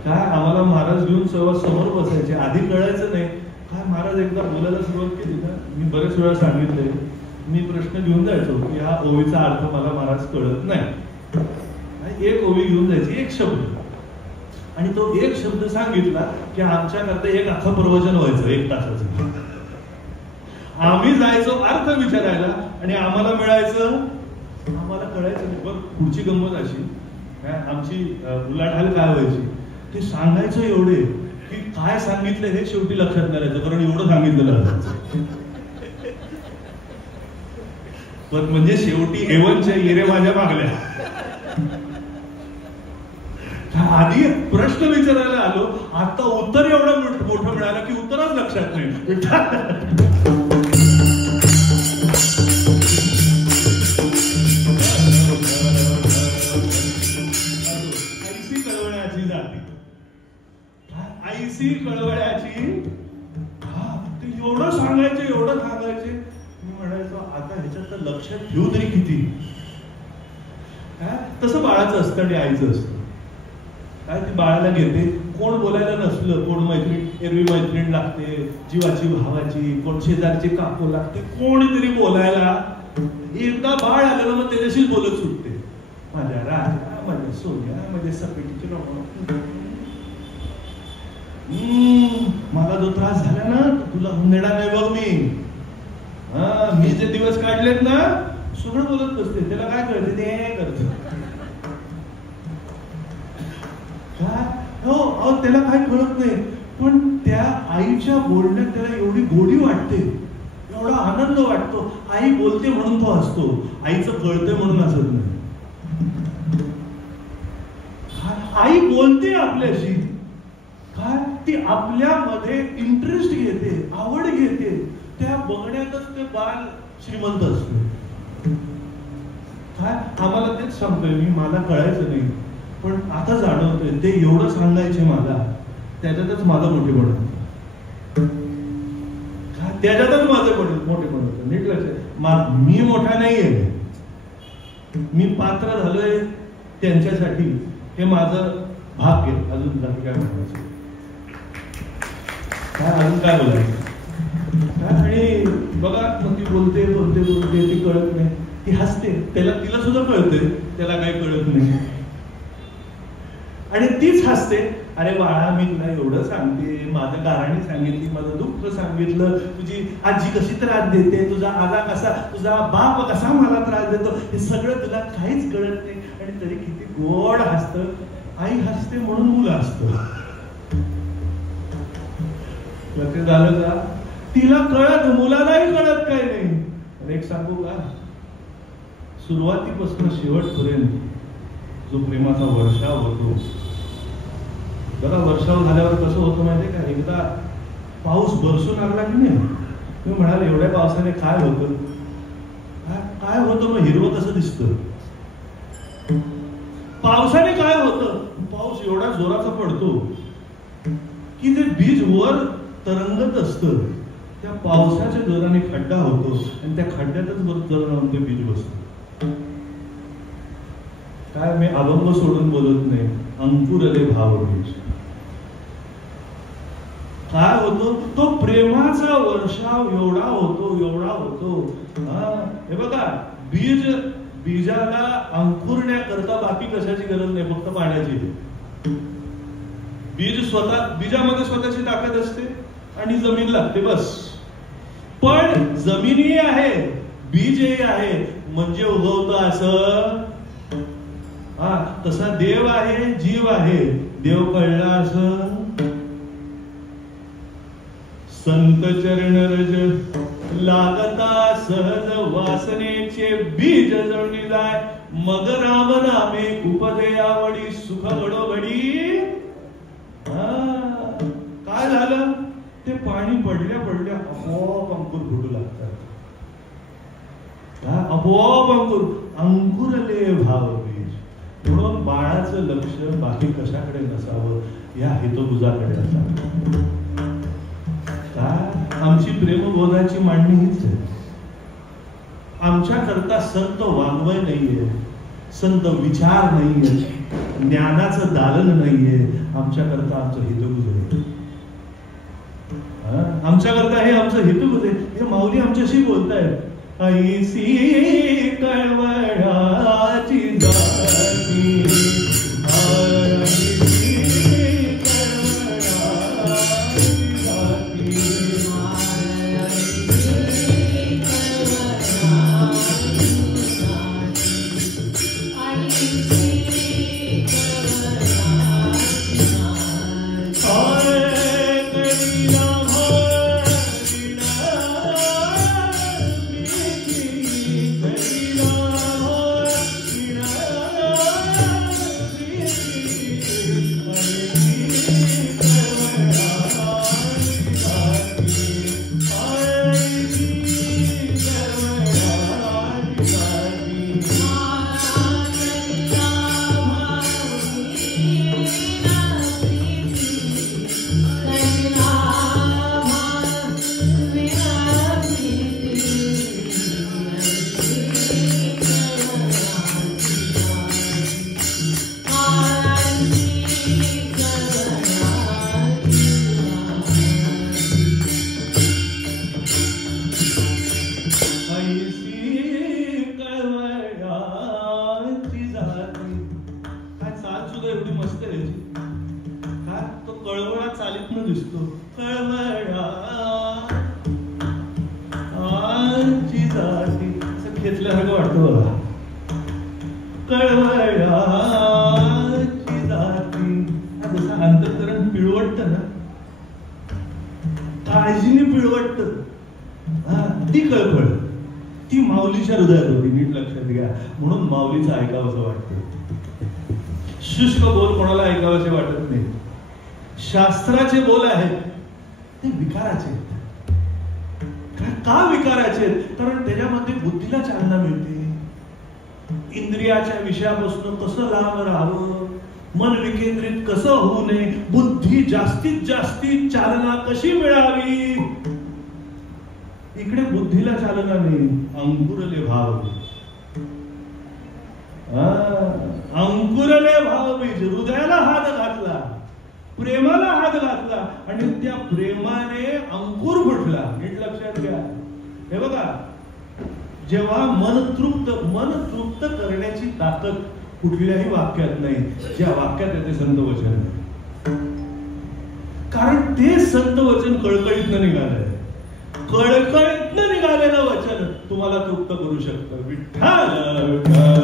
काय आम्हाला महाराज घेऊन समोर बसायचे, आधी कळायचं नाही. काय महाराज एकदा बोलायला सुरुवात केली ना, मी बरेच वेळा सांगितलंय, मी प्रश्न घेऊन जायचो की हा ओवीचा अर्थ मला महाराज कळत नाही. एक ओवी घेऊन जायची, एक शब्द, आणि तो एक शब्द सांगितला की आमच्याकरता एक अख्खं प्रवचन व्हायचं 1 तासाचं. आम्ही जायचो अर्थ विचारायला आणि आम्हाला मिळायचं, आम्हाला कळायचं नाही. बघ पुढची गंमत अशी, आमची उलाढाल काय व्हायची, ते सांगायचं एवढे की काय सांगितलं हे शेवटी लक्षात नाही राहायचं, कारण एवढं सांगितलेलं असायचं. पण म्हणजे शेवटी एवनच्या येरे माझ्या मागल्या. आधी प्रश्न विचारायला आलो, आता उत्तर एवढं मोठं मिळालं की उत्तरच लक्षात नाही. आईसी कळवळ्याची जाती, आईसी कळवळ्याची. ते एवढं सांगायचे, एवढं सांगायचे. मी म्हणायचो आता ह्याच्यात तर लक्षात ठेवू तरी किती. तसं बाळाचं असतं आणि आईचं असतं. काय ती बाळाला घेते, कोण बोलायला नसलं, कोण मैत्रीण, एरवी मैत्रीण लागते, जीवाची भावाची, कोण शेजारची काकू लागते, कोणीतरी बोलायला. एकदा बाळ आलं मग त्याच्याशीच बोलत सुटते. माझ्या राजा, माझ्या सोन्या, माझ्या सपेटीची रमण. मला जो त्रास झाला ना तुला देणार नाही बघ मी. मी जे दिवस काढलेत ना सगळं बोलत बसते. त्याला काय कळते, ते करत. हो, त्याला काय कळत नाही, पण त्या आईच्या बोलण्यात त्याला एवढी गोडी वाटते, एवढा आनंद वाटतो. आई बोलते म्हणून तो हसतो, आईचं कळतंय म्हणून हसत नाही. आई बोलते आपल्याशी, काय ती आपल्यामध्ये इंटरेस्ट घेते, आवड घेते. त्या बघण्यातच ते बाळ श्रीमंत असतो. काय आम्हाला तेच सांगतोय मी, मला कळायचं नाही, पण आता जाणवतंय ते एवढं सांगायचे मला, त्याच्यातच माझं मोठेपण होतं. त्याच्यातच माझं मोठेपण होतं. नीट लक्षात, मी मोठा नाहीये, मी पात्र झालोय त्यांच्यासाठी, हे माझं भाग्य. अजून काय म्हणायचं, अजून काय बोलायचं. आणि बघा मग ती बोलते बोलते बोलते, ती कळत नाही, ती हसते, तिला सुद्धा कळते त्याला काही कळत नाही, आणि तीच हसते. अरे बाळा मी तुला एवढं सांगते, माझं गाराणी सांगितली, माझं दुःख सांगितलं, तुझी आजी कशी त्रास देते, तुझा आजा कसा, तुझा बाप कसा मला त्रास देतो, हे सगळं तुला काहीच कळत नाही, आणि तरी किती गोड हसतं. आई हसते म्हणून मुलं हसतं. लक्षात झालं का? तिला कळत, मुलालाही कळत काय नाही. आणि एक सांगू का, सुरुवातीपासून शेवटपर्यंत जो प्रेमाचा वर्षाव होतो, जरा वर्षाव झाल्यावर कसं होतं माहितीये का, एकदा पाऊस बरसून लागला की नाही, मी म्हणाल एवढ्या पावसाने काय होतं, काय होतं, मग हिरवं कसं दिसतं. पावसाने काय होतं, पाऊस एवढा जोराचा पडतो की ते बीज वर तरंगत असतं. त्या पावसाच्या जोराने खड्डा होतो आणि त्या खड्ड्यातच वर ते बीज बसतो. काय मी अभंग सोडून बोलत नाही, अंकुरले भाव बीज. काय होतो, तो प्रेमाचा वर्षाव एवढा होतो, एवढा होतो. हे बघा, बीजाला अंकुरण्याकरता बाकी कशाची गरज नाही, फक्त पाण्याची. बीजामध्ये स्वतःची ताकद असते आणि जमीन लागते, बस. पण जमीनही आहे, बीजही आहे, म्हणजे उगवतं असं. तसा देव आहे, जीव आहे. देव कळला असं. संत चरण रज लागता सहज वासनेचे बीज जळणी जाय. मग राम नामे उपदे आवडी सुख घडोघडी. काय झालं, ते पाणी पडल्या पडल्या आपोआप अंकुर फुटू लागतात. आपोआप अंकुरले भाव बीज. म्हणून बाळाचं लक्ष बाकी कशाकडे नसावं, या हेतुबुजाकडे असावं. आमची प्रेमबोधाची मांडणी हीच आहे. आमच्या करता संत वाङ्मय नाहीये, संत विचार नाहीये, ज्ञानाचं दालन नाहीये. आमच्या करता आमचं हेतुबुज आहे. आमच्या करता हे आमचं हेतुबुज आहे. हे माऊली आमच्याशी बोलतायत. ऐसी कळवळाची जाती, काळजीने पिळवटत ती कळकळ, ती माऊलीच्या हृदयात होती. नीट लक्षात घ्या. म्हणून माऊलीचं ऐकावंसं वाटतं. शुष्क बोल कोणाला ऐकावंसे वाटत नाही. शास्त्राचे बोल आहेत ते विकाराचे आहेत. का विकाराचे आहेत? कारण त्याच्यामध्ये बुद्धीला चालना मिळते. इंद्रियाच्या विषयापासून कसं लांब राहावं, मन विकेंद्रित कसं होऊ नये, बुद्धी जास्तीत जास्ती चालना कशी मिळावी, इकडे बुद्धीला चालना नाही. अंकुरले भाव, अंकुरले भाव बीज. हृदयाला हात घातला, प्रेमाला हात घातला आणि त्या प्रेमाने अंकुर फुटला. नीट लक्षात घ्या. हे बघा, जेव्हा मन तृप्त करण्याची ताकद कुठल्याही वाक्यात नाही, ज्या वाक्यात येते संत वचन. कारण ते संत वचन कळकळीतनं निघालंय. कळकळीतनं निघालेलं वचन तुम्हाला तृप्त करू शकतं. विठ्ठल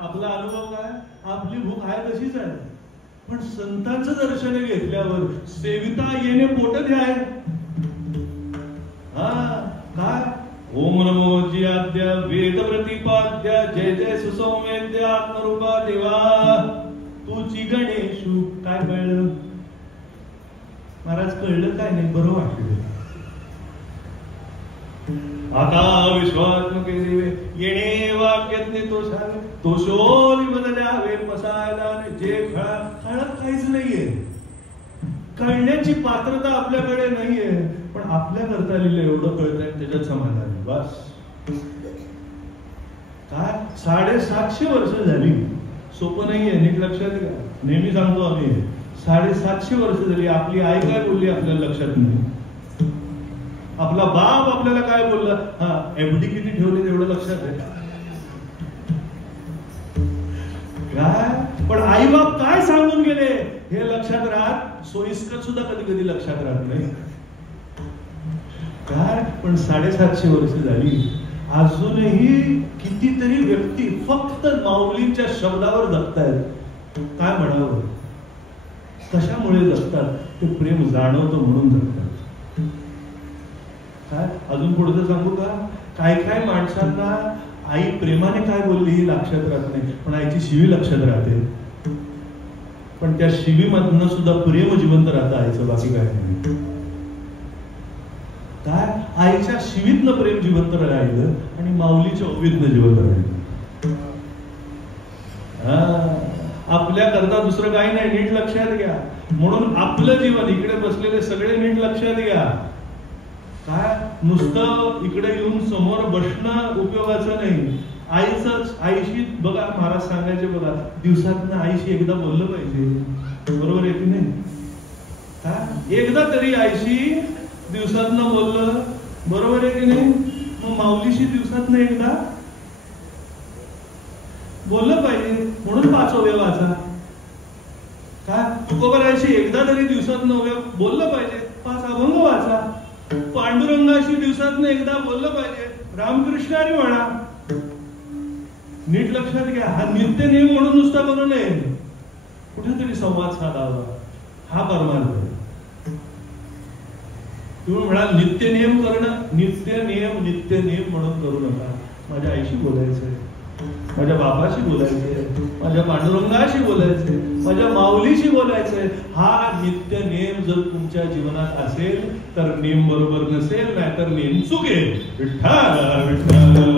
आपला अनुभव काय? आपली भूक आहे तशीच आहे. पण संतांचं दर्शन घेतल्यावर सेविता येणे पोट द्याय. काय? ओम नमो जियाद्या वेद प्रतिपाद्या जय जय सुसौम्यद्य आत्मरूपा देवा तुझी गणेशू. काय कळलं महाराज? कळलं काय नाही, बरं वाटलं. आता विश्वात्मके देवे येणे वा वाट घेत नाही तो शावे, तो शोली बदल्यावे पसायला जे खळत काहीच नाहीये. कळण्याची पात्रता आपल्याकडे नाहीये, पण आपल्या करता लिहिलं एवढं कळतंय त्याच्यात समाधान आहे बस. काय 750 वर्ष झाली, सोपं नाहीये, नीट लक्षात घ्या. नेहमी सांगतो आम्ही 750 वर्ष झाली. आपली आई काय बोलली आपल्याला लक्षात नाही, आपला बाप आपल्याला काय बोलला, हा एफडी किती ठेवली तेवढं लक्षात आहे काय, पण आई बाप काय सांगून गेले हे लक्षात राहत, सोयीस्कर सुद्धा कधी कधी लक्षात राहत नाही काय. पण 750 वर्ष झाली, अजूनही कितीतरी व्यक्ती फक्त माऊलींच्या शब्दावर जगतायत. काय म्हणावं, कशामुळे जगतात, ते प्रेम जाणवतं म्हणून जगतात काय. अजून पुढचं सांगू का, काय काय माणसांना आई प्रेमाने काय बोलली ही लक्षात राहत नाही, पण आईची शिवी लक्षात राहते. पण त्या शिवीमधनं सुद्धा प्रेम जिवंत राहतं आईचं, बाकी काय नाही काय. आईच्या शिवीतनं प्रेम जिवंत राहिलं आणि माऊलीच्या ओवीतनं जिवंत राहिलं. आपल्या करता दुसरं काही नाही, नीट लक्षात घ्या. म्हणून आपलं जीवन, इकडे बसलेले सगळे नीट लक्षात घ्या काय. नुसतं इकडे येऊन समोर बसणं उपयोगाचं नाही. आईशी बघा, महाराज सांगायचे बघा, दिवसातनं आईशी एकदा बोललं पाहिजे, बरोबर आहे की नाही काय. एकदा तरी आईशी दिवसातनं बोललं, बरोबर आहे की नाही. मग माऊलीशी दिवसातनं एकदा बोललं पाहिजे, म्हणून 5 ओव्या वाचा काय. तुकोबारायशी एकदा तरी दिवसातनं बोललं पाहिजे, 5 अभंग वाचा. पांडुरंगाशी दिवसातनं एकदा बोललं पाहिजे, रामकृष्ण हरी म्हणा. नीट लक्षात घ्या, हा नित्य नियम म्हणून नुसता बनू नये, कुठेतरी संवाद साधावा, हा परमार्थ आहे. तुम्ही म्हणाल नित्य नियम करणं, नित्य नियम म्हणून करू नका. माझ्या आईशी बोलायचंय, माझ्या बाबाशी बोलायचंय, माझ्या पांडुरंगाशी बोलायचंय, माझ्या माऊलीशी बोलायचंय. हा नित्य नेम जर तुमच्या जीवनात असेल तर नेम बरोबर नसेल, नाहीतर नेम चुकेल. विठ्ठल विठ्ठल.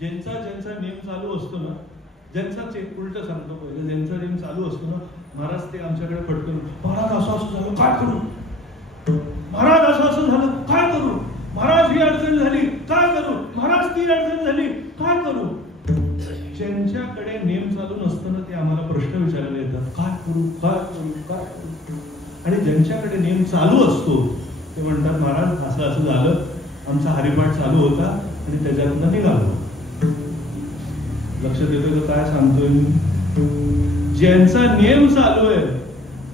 ज्यांचा नेम चालू असतो ना, ज्यांचा उलट सांगतो पहिले, ज्यांचा नेम चालू असतो ना, महाराज ते आमच्याकडे पटकन, महाराज असं झालं काय करू, महाराज असं झालं काय करू, महाराज ही अडचण झाली काय करू, महाराज ती अडचण झाली काय करू. ज्यांच्याकडे नेम चालू नसताना ते आम्हाला प्रश्न विचारायला येतात, काय करू काय करू काय करू. आणि ज्यांच्याकडे नेम चालू असतो ते म्हणतात, महाराज असं असं झालं, आमचा हरिपाठ चालू होता आणि त्याच्यातनं निघालो. लक्षात येतं का काय सांगतोय मी. ज्यांचा नियम चालू आहे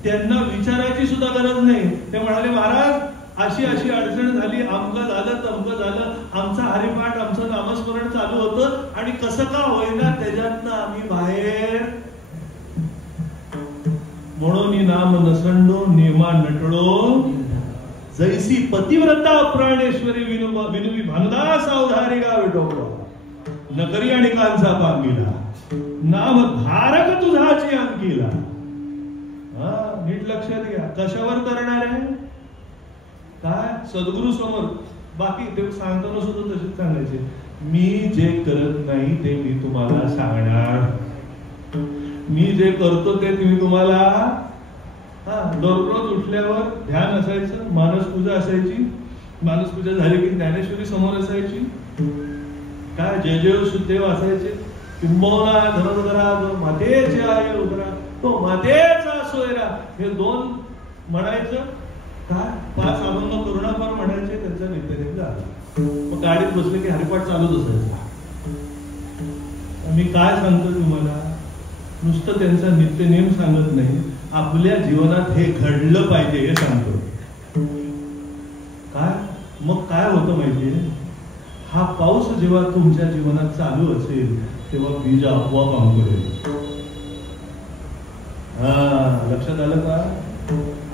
त्यांना विचारायची सुद्धा गरज नाही. ते म्हणाले, महाराज अशी अशी अडचण झाली, अमकं झालं तमकं झालं, आमचा हरिपाठ आमचं नामस्मरण चालू होतं आणि कसं का होईना त्याच्यातनं आम्ही बाहेर. म्हणून नाम नसंडो नेमा नटळो, जैसी पतिव्रता प्राणेश्वरी विनुवी भानुदा सावधारी गावे डोकवा. नकरी आणि कांचा पांगिला, नाम धारक तुझाची अंकिला. नीट लक्षात घ्या, कशावर करणार आहे काय. सद्गुरु समोर. बाकी ते सांगताना सुद्धा तसेच सांगायचे, मी जे करत नाही ते मी तुम्हाला सांगणार, मी जे करतो ते तुम्ही तुम्हाला. दररोज उठल्यावर ध्यान असायचं, मानसपूजा असायची, मानसपूजा झाली की ज्ञानेश्वरी समोर असायची काय, जय जय सुदेव असायचे. किंबहुना धनधरा जो मातेचे आहे उदरा, तो मातेचा सोयरा, हे 2 म्हणायचं काय. 5 अभंग करुणापर म्हणायचे, त्यांचा नित्यनेम झाला. मग गाडीत बसले की हरिपाठ चालूच असायचा. मी काय सांगतो तुम्हाला, नुसतं त्यांचा नित्यनेम सांगत नाही, आपल्या जीवनात हे घडलं पाहिजे हे सांगतो काय. मग काय होतं माहितीये, हा पाऊस जेव्हा तुमच्या जीवनात चालू असेल तेव्हा बीज आपोआप अंकुरेल. लक्षात आलं का.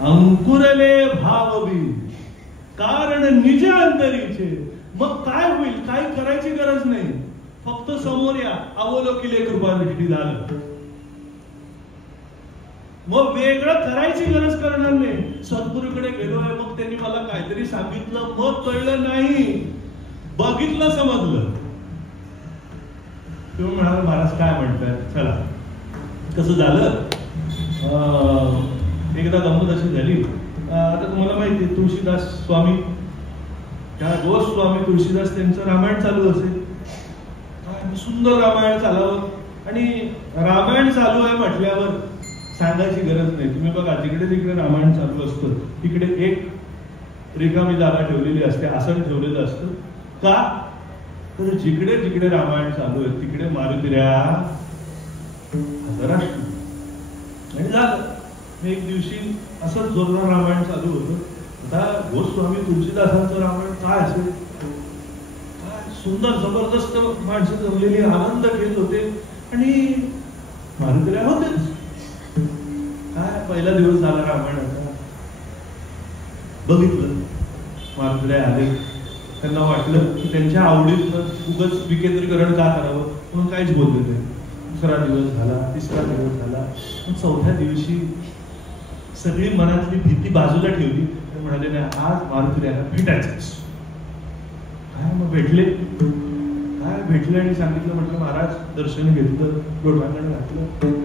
अंकुरले भाव बीज कारण निज अंतरीचे. मग काय होईल, काय करायची गरज नाही, फक्त फक्त समोर या, अवलोकिले कृपा दृष्टी झालं. मग वेगळं करायची गरज करणार नाही. सद्गुरूकडे गेलोय, मग त्यांनी मला काहीतरी सांगितलं, मग कळलं नाही, बघितलं, समजलं. तुम्ही म्हणाल महाराज काय म्हणताय, चला. कसं झालं, एकदा गंमत अशी झाली. आता तुम्हाला माहिती आहे तुळशीदास स्वामी, त्या गोस्वामी तुळशीदास, त्यांचं रामायण चालू असेल. काय सुंदर रामायण चालावं. आणि रामायण चालू आहे म्हटल्यावर सांगायची गरज नाही. तुम्ही बघा, जिकडे जिकडे रामायण चालू असतं तिकडे एक रिकामी जागा ठेवलेली असते, आसन ठेवलेलं असतं. का तर जिकडे जिकडे रामायण चालू आहे तिकडे मारुतीऱ्या हजर असतो. आणि झालं, एक दिवशी असंच जोरदार रामायण चालू होतं. आता गोस्वामी तुळशीदासांचं रामायण काय असेल, काय सुंदर जबरदस्त माणसं जमलेली आनंद घेत होते आणि मारुतीऱ्या होतेच. काय पहिला दिवस झाला रामायणाचा, बघितलं मारुतीऱ्या आले. त्यांना वाटलं की त्यांच्या आवडीत उगाच विकेंद्रीकरण का करावं, म्हणून काहीच बोलले नाही. दुसरा दिवस झाला, तिसरा दिवस झाला, चौथ्या दिवशी सगळी मनातली भीती बाजूला ठेवली. ते म्हणाले नाही, आज मारुतीऱ्याला भेटायचंच. काय मग भेटले, काय भेटले आणि सांगितलं, म्हटलं महाराज दर्शन घेतलं, लोटांगण घातलं.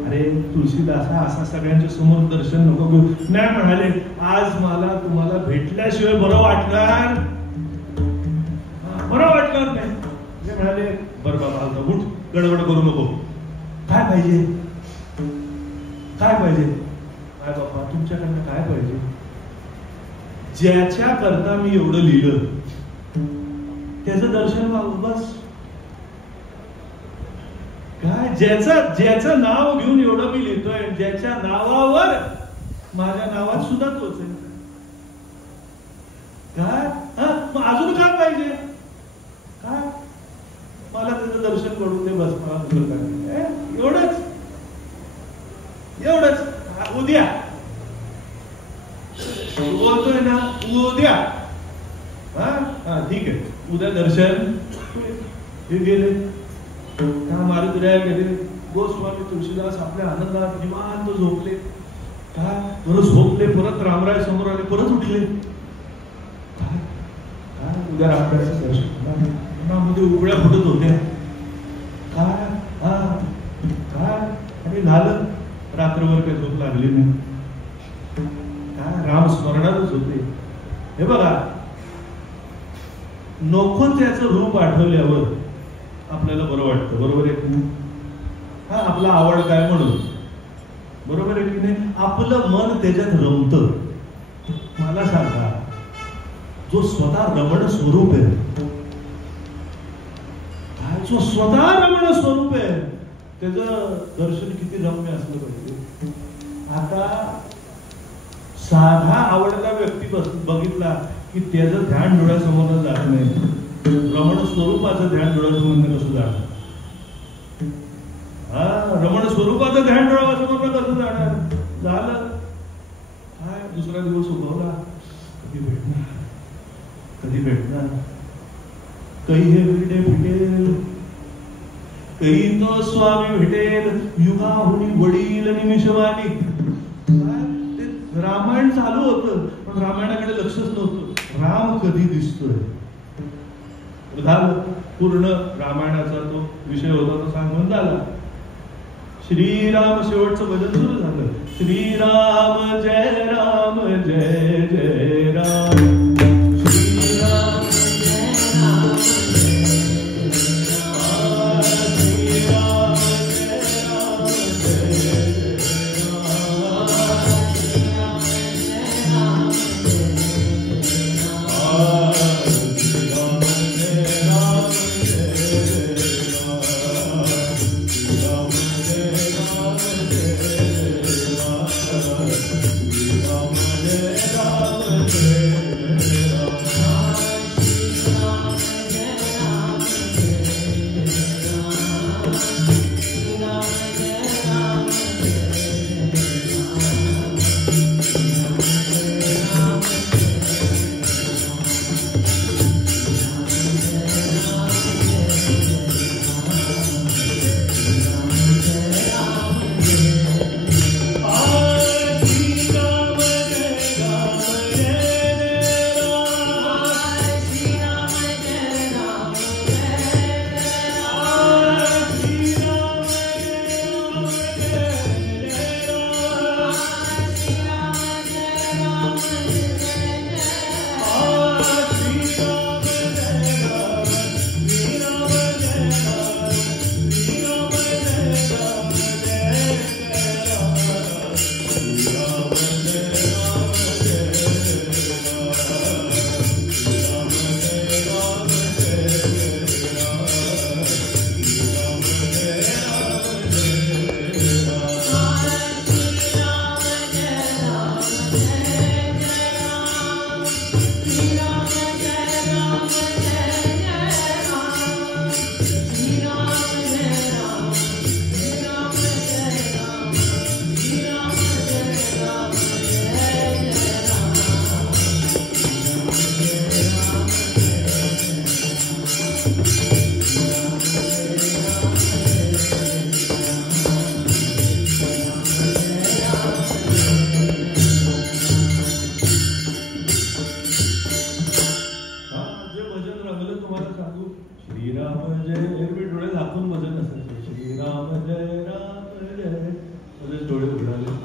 अरे तुळशीदासा, असा सगळ्यांच्या समोर दर्शन नको घेऊ. नाही म्हणाले, आज मला तुम्हाला भेटल्याशिवाय बरं वाटणार, बरं वाटणार नाही. ते म्हणाले बरं बाबा उठ, गडबड करू नको. काय पाहिजे, काय पाहिजे, काय बाबा तुमच्याकडनं काय पाहिजे. ज्याच्या करता मी एवढं लिहिलं त्याचं दर्शन व्हावं बस. काय ज्याचं नाव घेऊन एवढं मी लिहितोय, ज्याच्या नावावर माझ्या नावात सुद्धा तोच आहे. काय मग अजून काय पाहिजे, काय मला त्याचं दर्शन घडून दे बस, मला दुसरं काय. एवढंच एवढंच. उद्या बोलतोय ना, उद्या ठीक आहे, उद्या दर्शन. हे गेले, मारुतीऱ्या गेले. गोस्वामी तुळशीदास आपल्या आनंदात निवांत झोपले. काय परत झोपले, परत रामराय समोर आले, परत उठले. काय काय उद्या रामरायचं दर्शन, मनामध्ये उकळ्या फुटत होत्या. काय काय आणि झालं, रात्रभर काही झोप लागली नाही. काय राम स्मरणातच होते. हे बघा, नको त्याचं रूप आठवल्यावर आपल्याला बरं वाटतं, बरोबर आहे की नाही. आपला आवड काय म्हणून, बरोबर आहे की नाही. आपलं मन त्याच्यात रमतं. मला सांगा, जो स्वतः रमण स्वरूप आहे, जो स्वतः रमण स्वरूप आहे, त्याचं दर्शन किती रम्य असलं पाहिजे. आता साधा आवडता व्यक्ती बघितला की त्याचं ध्यान डोळ्यासमोर जात नाही. रमण स्वरूपाचं ध्यान डोळ्यासमोर कसं जाणार. रमण स्वरूपाचं ध्यान डोळ्यासमोर कसं जाणार. झालं काय, दुसरा दिवस उगवला, कधी भेटणार, कधी भेटणार. काही हे भेटेल, काही तो स्वामी भेटेल, युगाहुनी वडील निमिषवाणी. रामायण चालू होतं पण रामायणाकडे लक्षच नव्हतं. राम कधी दिसतोय, पूर्ण रामायणाचा तो विषय होता तो सांगून झाला. श्रीराम शेवटचं भजन सुरू झालं. श्रीराम जय राम जय जय राम.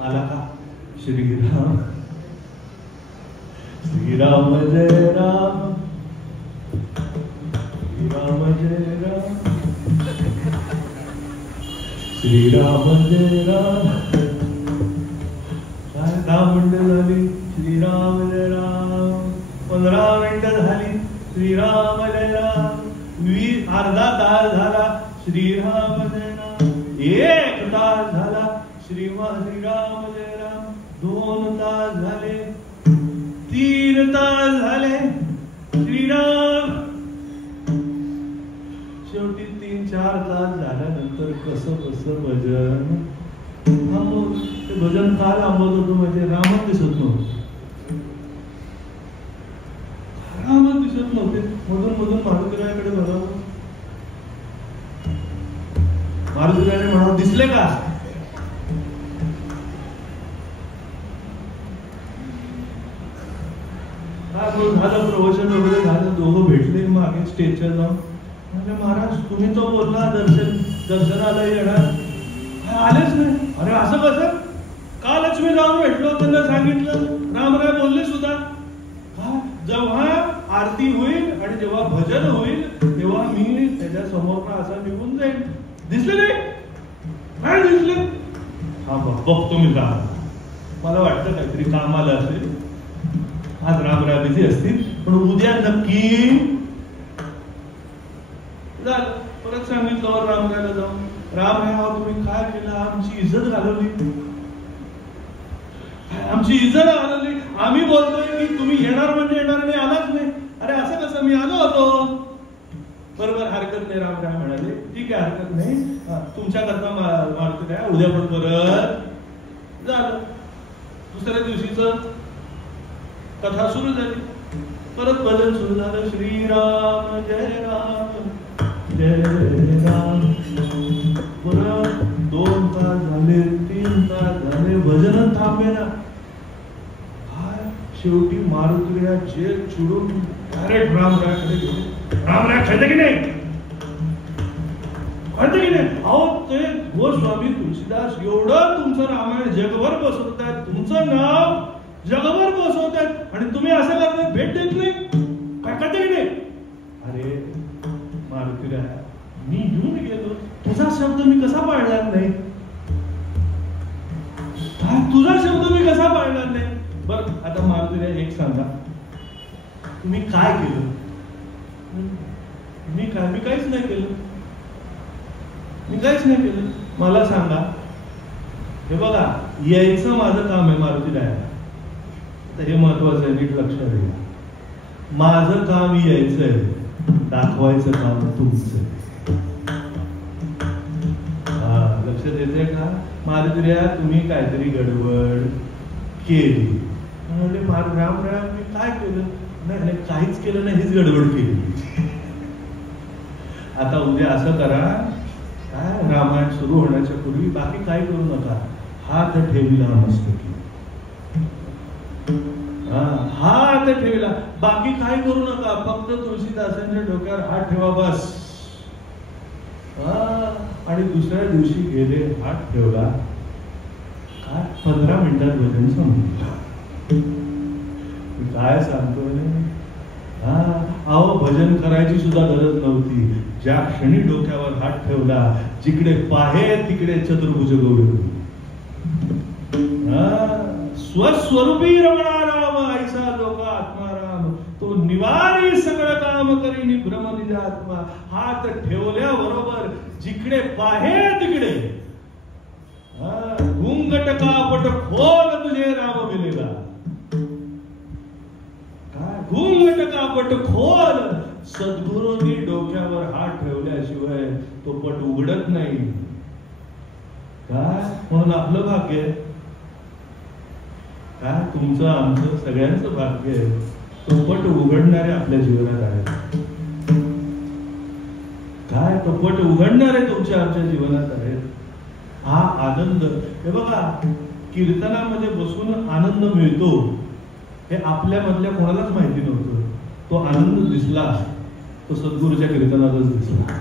आला का? श्रीराम श्रीराम जय राम श्रीराम जय राम श्रीराम जय राम. काय 10 मिनिटं झाली श्रीराम जय राम, 15 मिनिटं झाली श्रीराम जय राम, अर्धा तास झाला श्रीराम जय राम, 1 तास झाला श्रीराम जय राम, 2 तास झाले, 3 तास झाले श्रीराम. शेवटी 3-4 तास झाल्यानंतर कसं भजन ते भजन का लांबत होतं म्हणजे रामच दिसत नव्हतं. रामच दिसत नव्हते. मधून मारुतीरायाकडे बघावं. मारुतीरायाने म्हणावं, दिसले का? झालं प्रवचन वगैरे झालं, दोघं भेटले मागे स्टेजच्या जाऊन. म्हणजे महाराज तुम्ही तो बोलला दर्शनाला येणार, आलेच नाही. अरे असं कसं? का लक्ष्मी जाऊन भेटलो, त्यांना सांगितलं, रामराय बोलले सुद्धा. जेव्हा आरती होईल आणि जेव्हा भजन होईल तेव्हा मी त्याच्या समोर असा निघून जाईल. दिसले नाही? काय दिसले? हा बघतो मी का. मला वाटतं काहीतरी कामाला असेल, आज रामराय बिझी असतील, पण उद्या नक्की. झालं. परत सांगितलं रामरायला जाऊन, रामराय तुम्ही काय केलं? आमची इज्जत घालवली, आमची इज्जत घालवली. आम्ही बोलतोय की तुम्ही येणार म्हणजे येणार नाही, आलाच नाही. अरे असं कसं? मी आलो होतो. बरोबर, हरकत नाही. रामराय म्हणाले, ठीक आहे हरकत नाही, तुमच्या करता मारतो काय, उद्या पण परत. झालं. दुसऱ्या दिवशीच कथा सुरू झाली, परत भजन सुरू झालं. श्रीराम जय राम जय राम. परत 2 तास झाले, 3 तास झाले, भजन थांबे ना. शेवटी मारुतीराया जे चिडून डायरेक्ट रामरायाकडे गेले. रामराय कळतं की नाही? कळतं की नाही? अहो ते गोस्वामी तुलसीदास एवढं तुमचं रामायण जगभर बसवतात, तुमचं नाव जगभर बसवतात, आणि तुम्ही असं करता, भेट देत नाही. काय कळतं की नाही? अरे मारुतीराया, मी येऊन गेलो, तुझा शब्द मी कसा पाळणार नाही? तुझा शब्द मी कसा पाळणार नाही? बर, आता मारुतीराया एक सांगा, तुम्ही काय केलं? मी काहीच नाही केलं. मी काहीच नाही केलं. मला सांगा. हे बघा, यायचं माझं काम आहे मारुतीराया. हे महत्वाचं आहे, नीट लक्षात घ्या. माझं काम यायचंय, दाखवायचं काम तुमचं. लक्षात येते का? मारुतीराया तुम्ही काहीतरी गडबड केली. म्हणजे रामराया मी काय केलं? नाही, काहीच केलं नाही, हीच गडबड केली. आता उद्या असं करा, काय रामायण सुरू होण्याच्या पूर्वी बाकी काय करू नका, हात ठेविला मस्तकी. हात ठेविला, बाकी काय करू नका, फक्त तुलसीदासांच्या डोक्यावर हात ठेवा बस. आणि दुसऱ्या दिवशी गेले, हात ठेवला. काय 15 मिनिटात भजन संपलं. काय सांगतोय? अहो भजन करायची सुद्धा गरज नव्हती. ज्या क्षणी डोक्यावर हात ठेवला, जिकडे पाहे तिकडे चतुर्भुज गौरी. स्वस्वरूपी रमणा राम, ऐसा लोका आत्माराम, तो निवारी सगळं काम करी भ्रम निज आत्मा. हात ठेवल्या बरोबर जिकडे पाहे तिकडे घुंगट कापट खोल तुझे राम मिलेला. काय घुंगट कापट खोल? सद्गुरूंनी डोक्यावर हात ठेवल्याशिवाय तो पट उघडत नाही. काय म्हणून आपलं भाग्य आहे, काय तुमचं आमचं सगळ्यांचं भाग्य आहे, तो पट उघडणारे आपल्या जीवनात आहेत. काय तो पट उघडणारे तुमच्या आमच्या जीवनात आहेत. हा आनंद, हे बघा कीर्तनामध्ये बसून आनंद मिळतो हे आपल्या मधल्या कोणालाच माहिती नव्हतं. तो आनंद दिसला तो सद्गुरूच्या कीर्तनातच दिसला.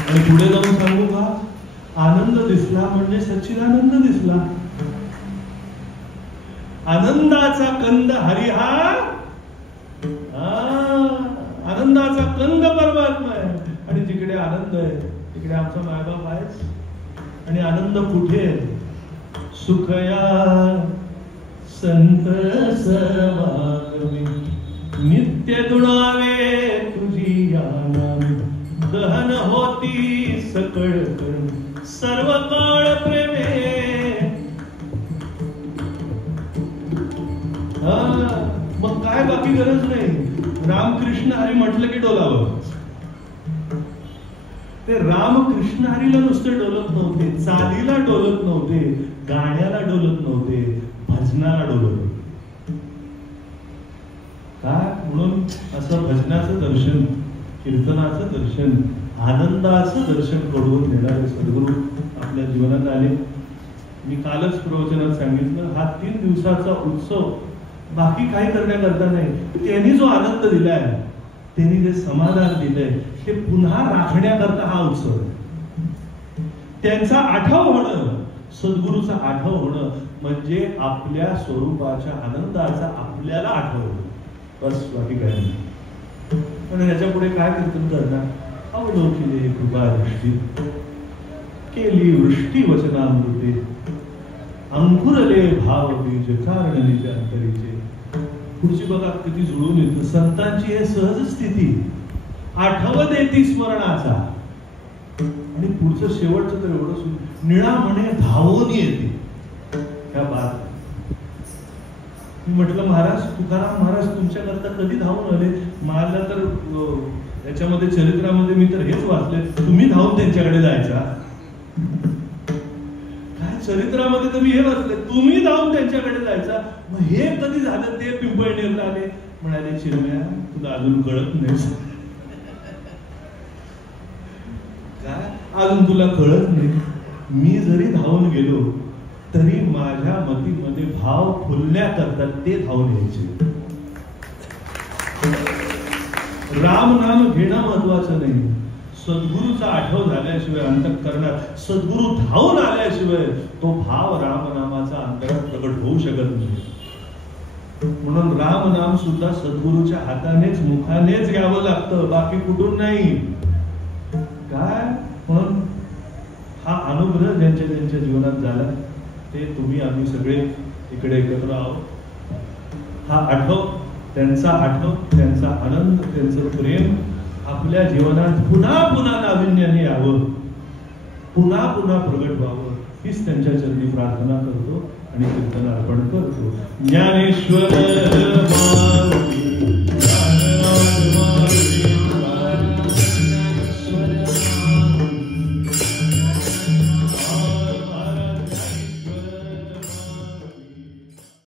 आणि पुढे जाऊन सांगू का, आनंद दिसला म्हणजे सच्चिदानंद दिसला. आनंदाचा कंद हरी हा, आनंदाचा कंद परमात्मा आहे. आणि जिकडे आनंद आहे तिकडे आमचा मायबाप आहेच. आणि आनंद कुठे आहे? सुखया संत सर्वांगी नित्य दुणावे तुझी नावे, दहन होती सकळ करून सर्व काळ प्रेमे. मग काय बाकी गरज नाही. रामकृष्ण हरी म्हटलं की डोलावं. ते रामकृष्ण हरीला नुसते डोलत नव्हते, चालीला डोलत नव्हते, गाण्याला डोलत नव्हते, भजनाला डोलत. काय म्हणून असं भजनाचं दर्शन, कीर्तनाचं दर्शन, आनंदाचं दर्शन घडवून देणारे सद्गुरू आपल्या जीवनात आले. मी कालच प्रवचनात सांगितलं, हा 3 दिवसाचा उत्सव बाकी काही करण्याकरता नाही. त्यांनी जो आनंद दिलाय, त्यांनी जे समाधान दिलंय, ते पुन्हा राखण्याकरता हा उत्सव आहे. त्यांचा आठव होणं, सद्गुरूचा आठव होणं म्हणजे आपल्या स्वरूपाच्या आनंदाचा आपल्याला आठव होणं. बस बाकी काही नाही. पण ह्याच्या पुढे काय कीर्तन करणार? अवलोकिले कृपा दृष्टी, केली वृष्टी वचनामृते, अंकुरले भाव बीज कारण निज अंतरीचे. पुढची बघा किती जुळून येतं. संतांची हे सहज स्थिती, आठवत येते स्मरणाचा. आणि पुढचं शेवटचं तर एवढं, निळा म्हणे धावून येते. त्या बात मी म्हटलं, महाराज तुकाराम महाराज तुमच्याकरता कधी धावून आले? मला तर याच्यामध्ये चरित्रामध्ये मी तर हेच वाचले, तुम्ही धावून त्यांच्याकडे जायचा. काय चरित्रामध्ये तर मी हे वाचले, तुम्ही धावून त्यांच्याकडे जायचा. मग हे कधी झालं? ते पिंपळनेरला आले, म्हणाले चिरम्या तुला अजून कळत नाही. काय अजून तुला कळत नाही? मी जरी धावून गेलो तरी माझ्या मतीमध्ये भाव फुलण्याकरता ते धावून यायचे. राम नाम घेणं महत्वाचं नाही, सद्गुरूचा आठव झाल्याशिवाय अंतःकरणात सद्गुरू धावून आल्याशिवाय तो भाव रामनामाचा अंतरात प्रकट होऊ शकत नाही. म्हणून रामनाम सुद्धा सद्गुरूच्या हातानेच मुखानेच घ्यावं लागतं, बाकी कुठून नाही. काय म्हणून हा अनुग्रह ज्यांच्या ज्यांच्या जीवनात झाला ते तुम्ही आम्ही सगळे इकडे एकत्र आहोत. हा आठव, त्यांचा आठव, त्यांचा आनंद, त्यांचं प्रेम आपल्या जीवनात पुन्हा पुन्हा नाविन्याने यावं, पुन्हा पुन्हा प्रगट व्हावं, हीच त्यांच्या चरणी प्रार्थना करतो आणि कीर्तन अर्पण करतो. ज्ञानेश्वर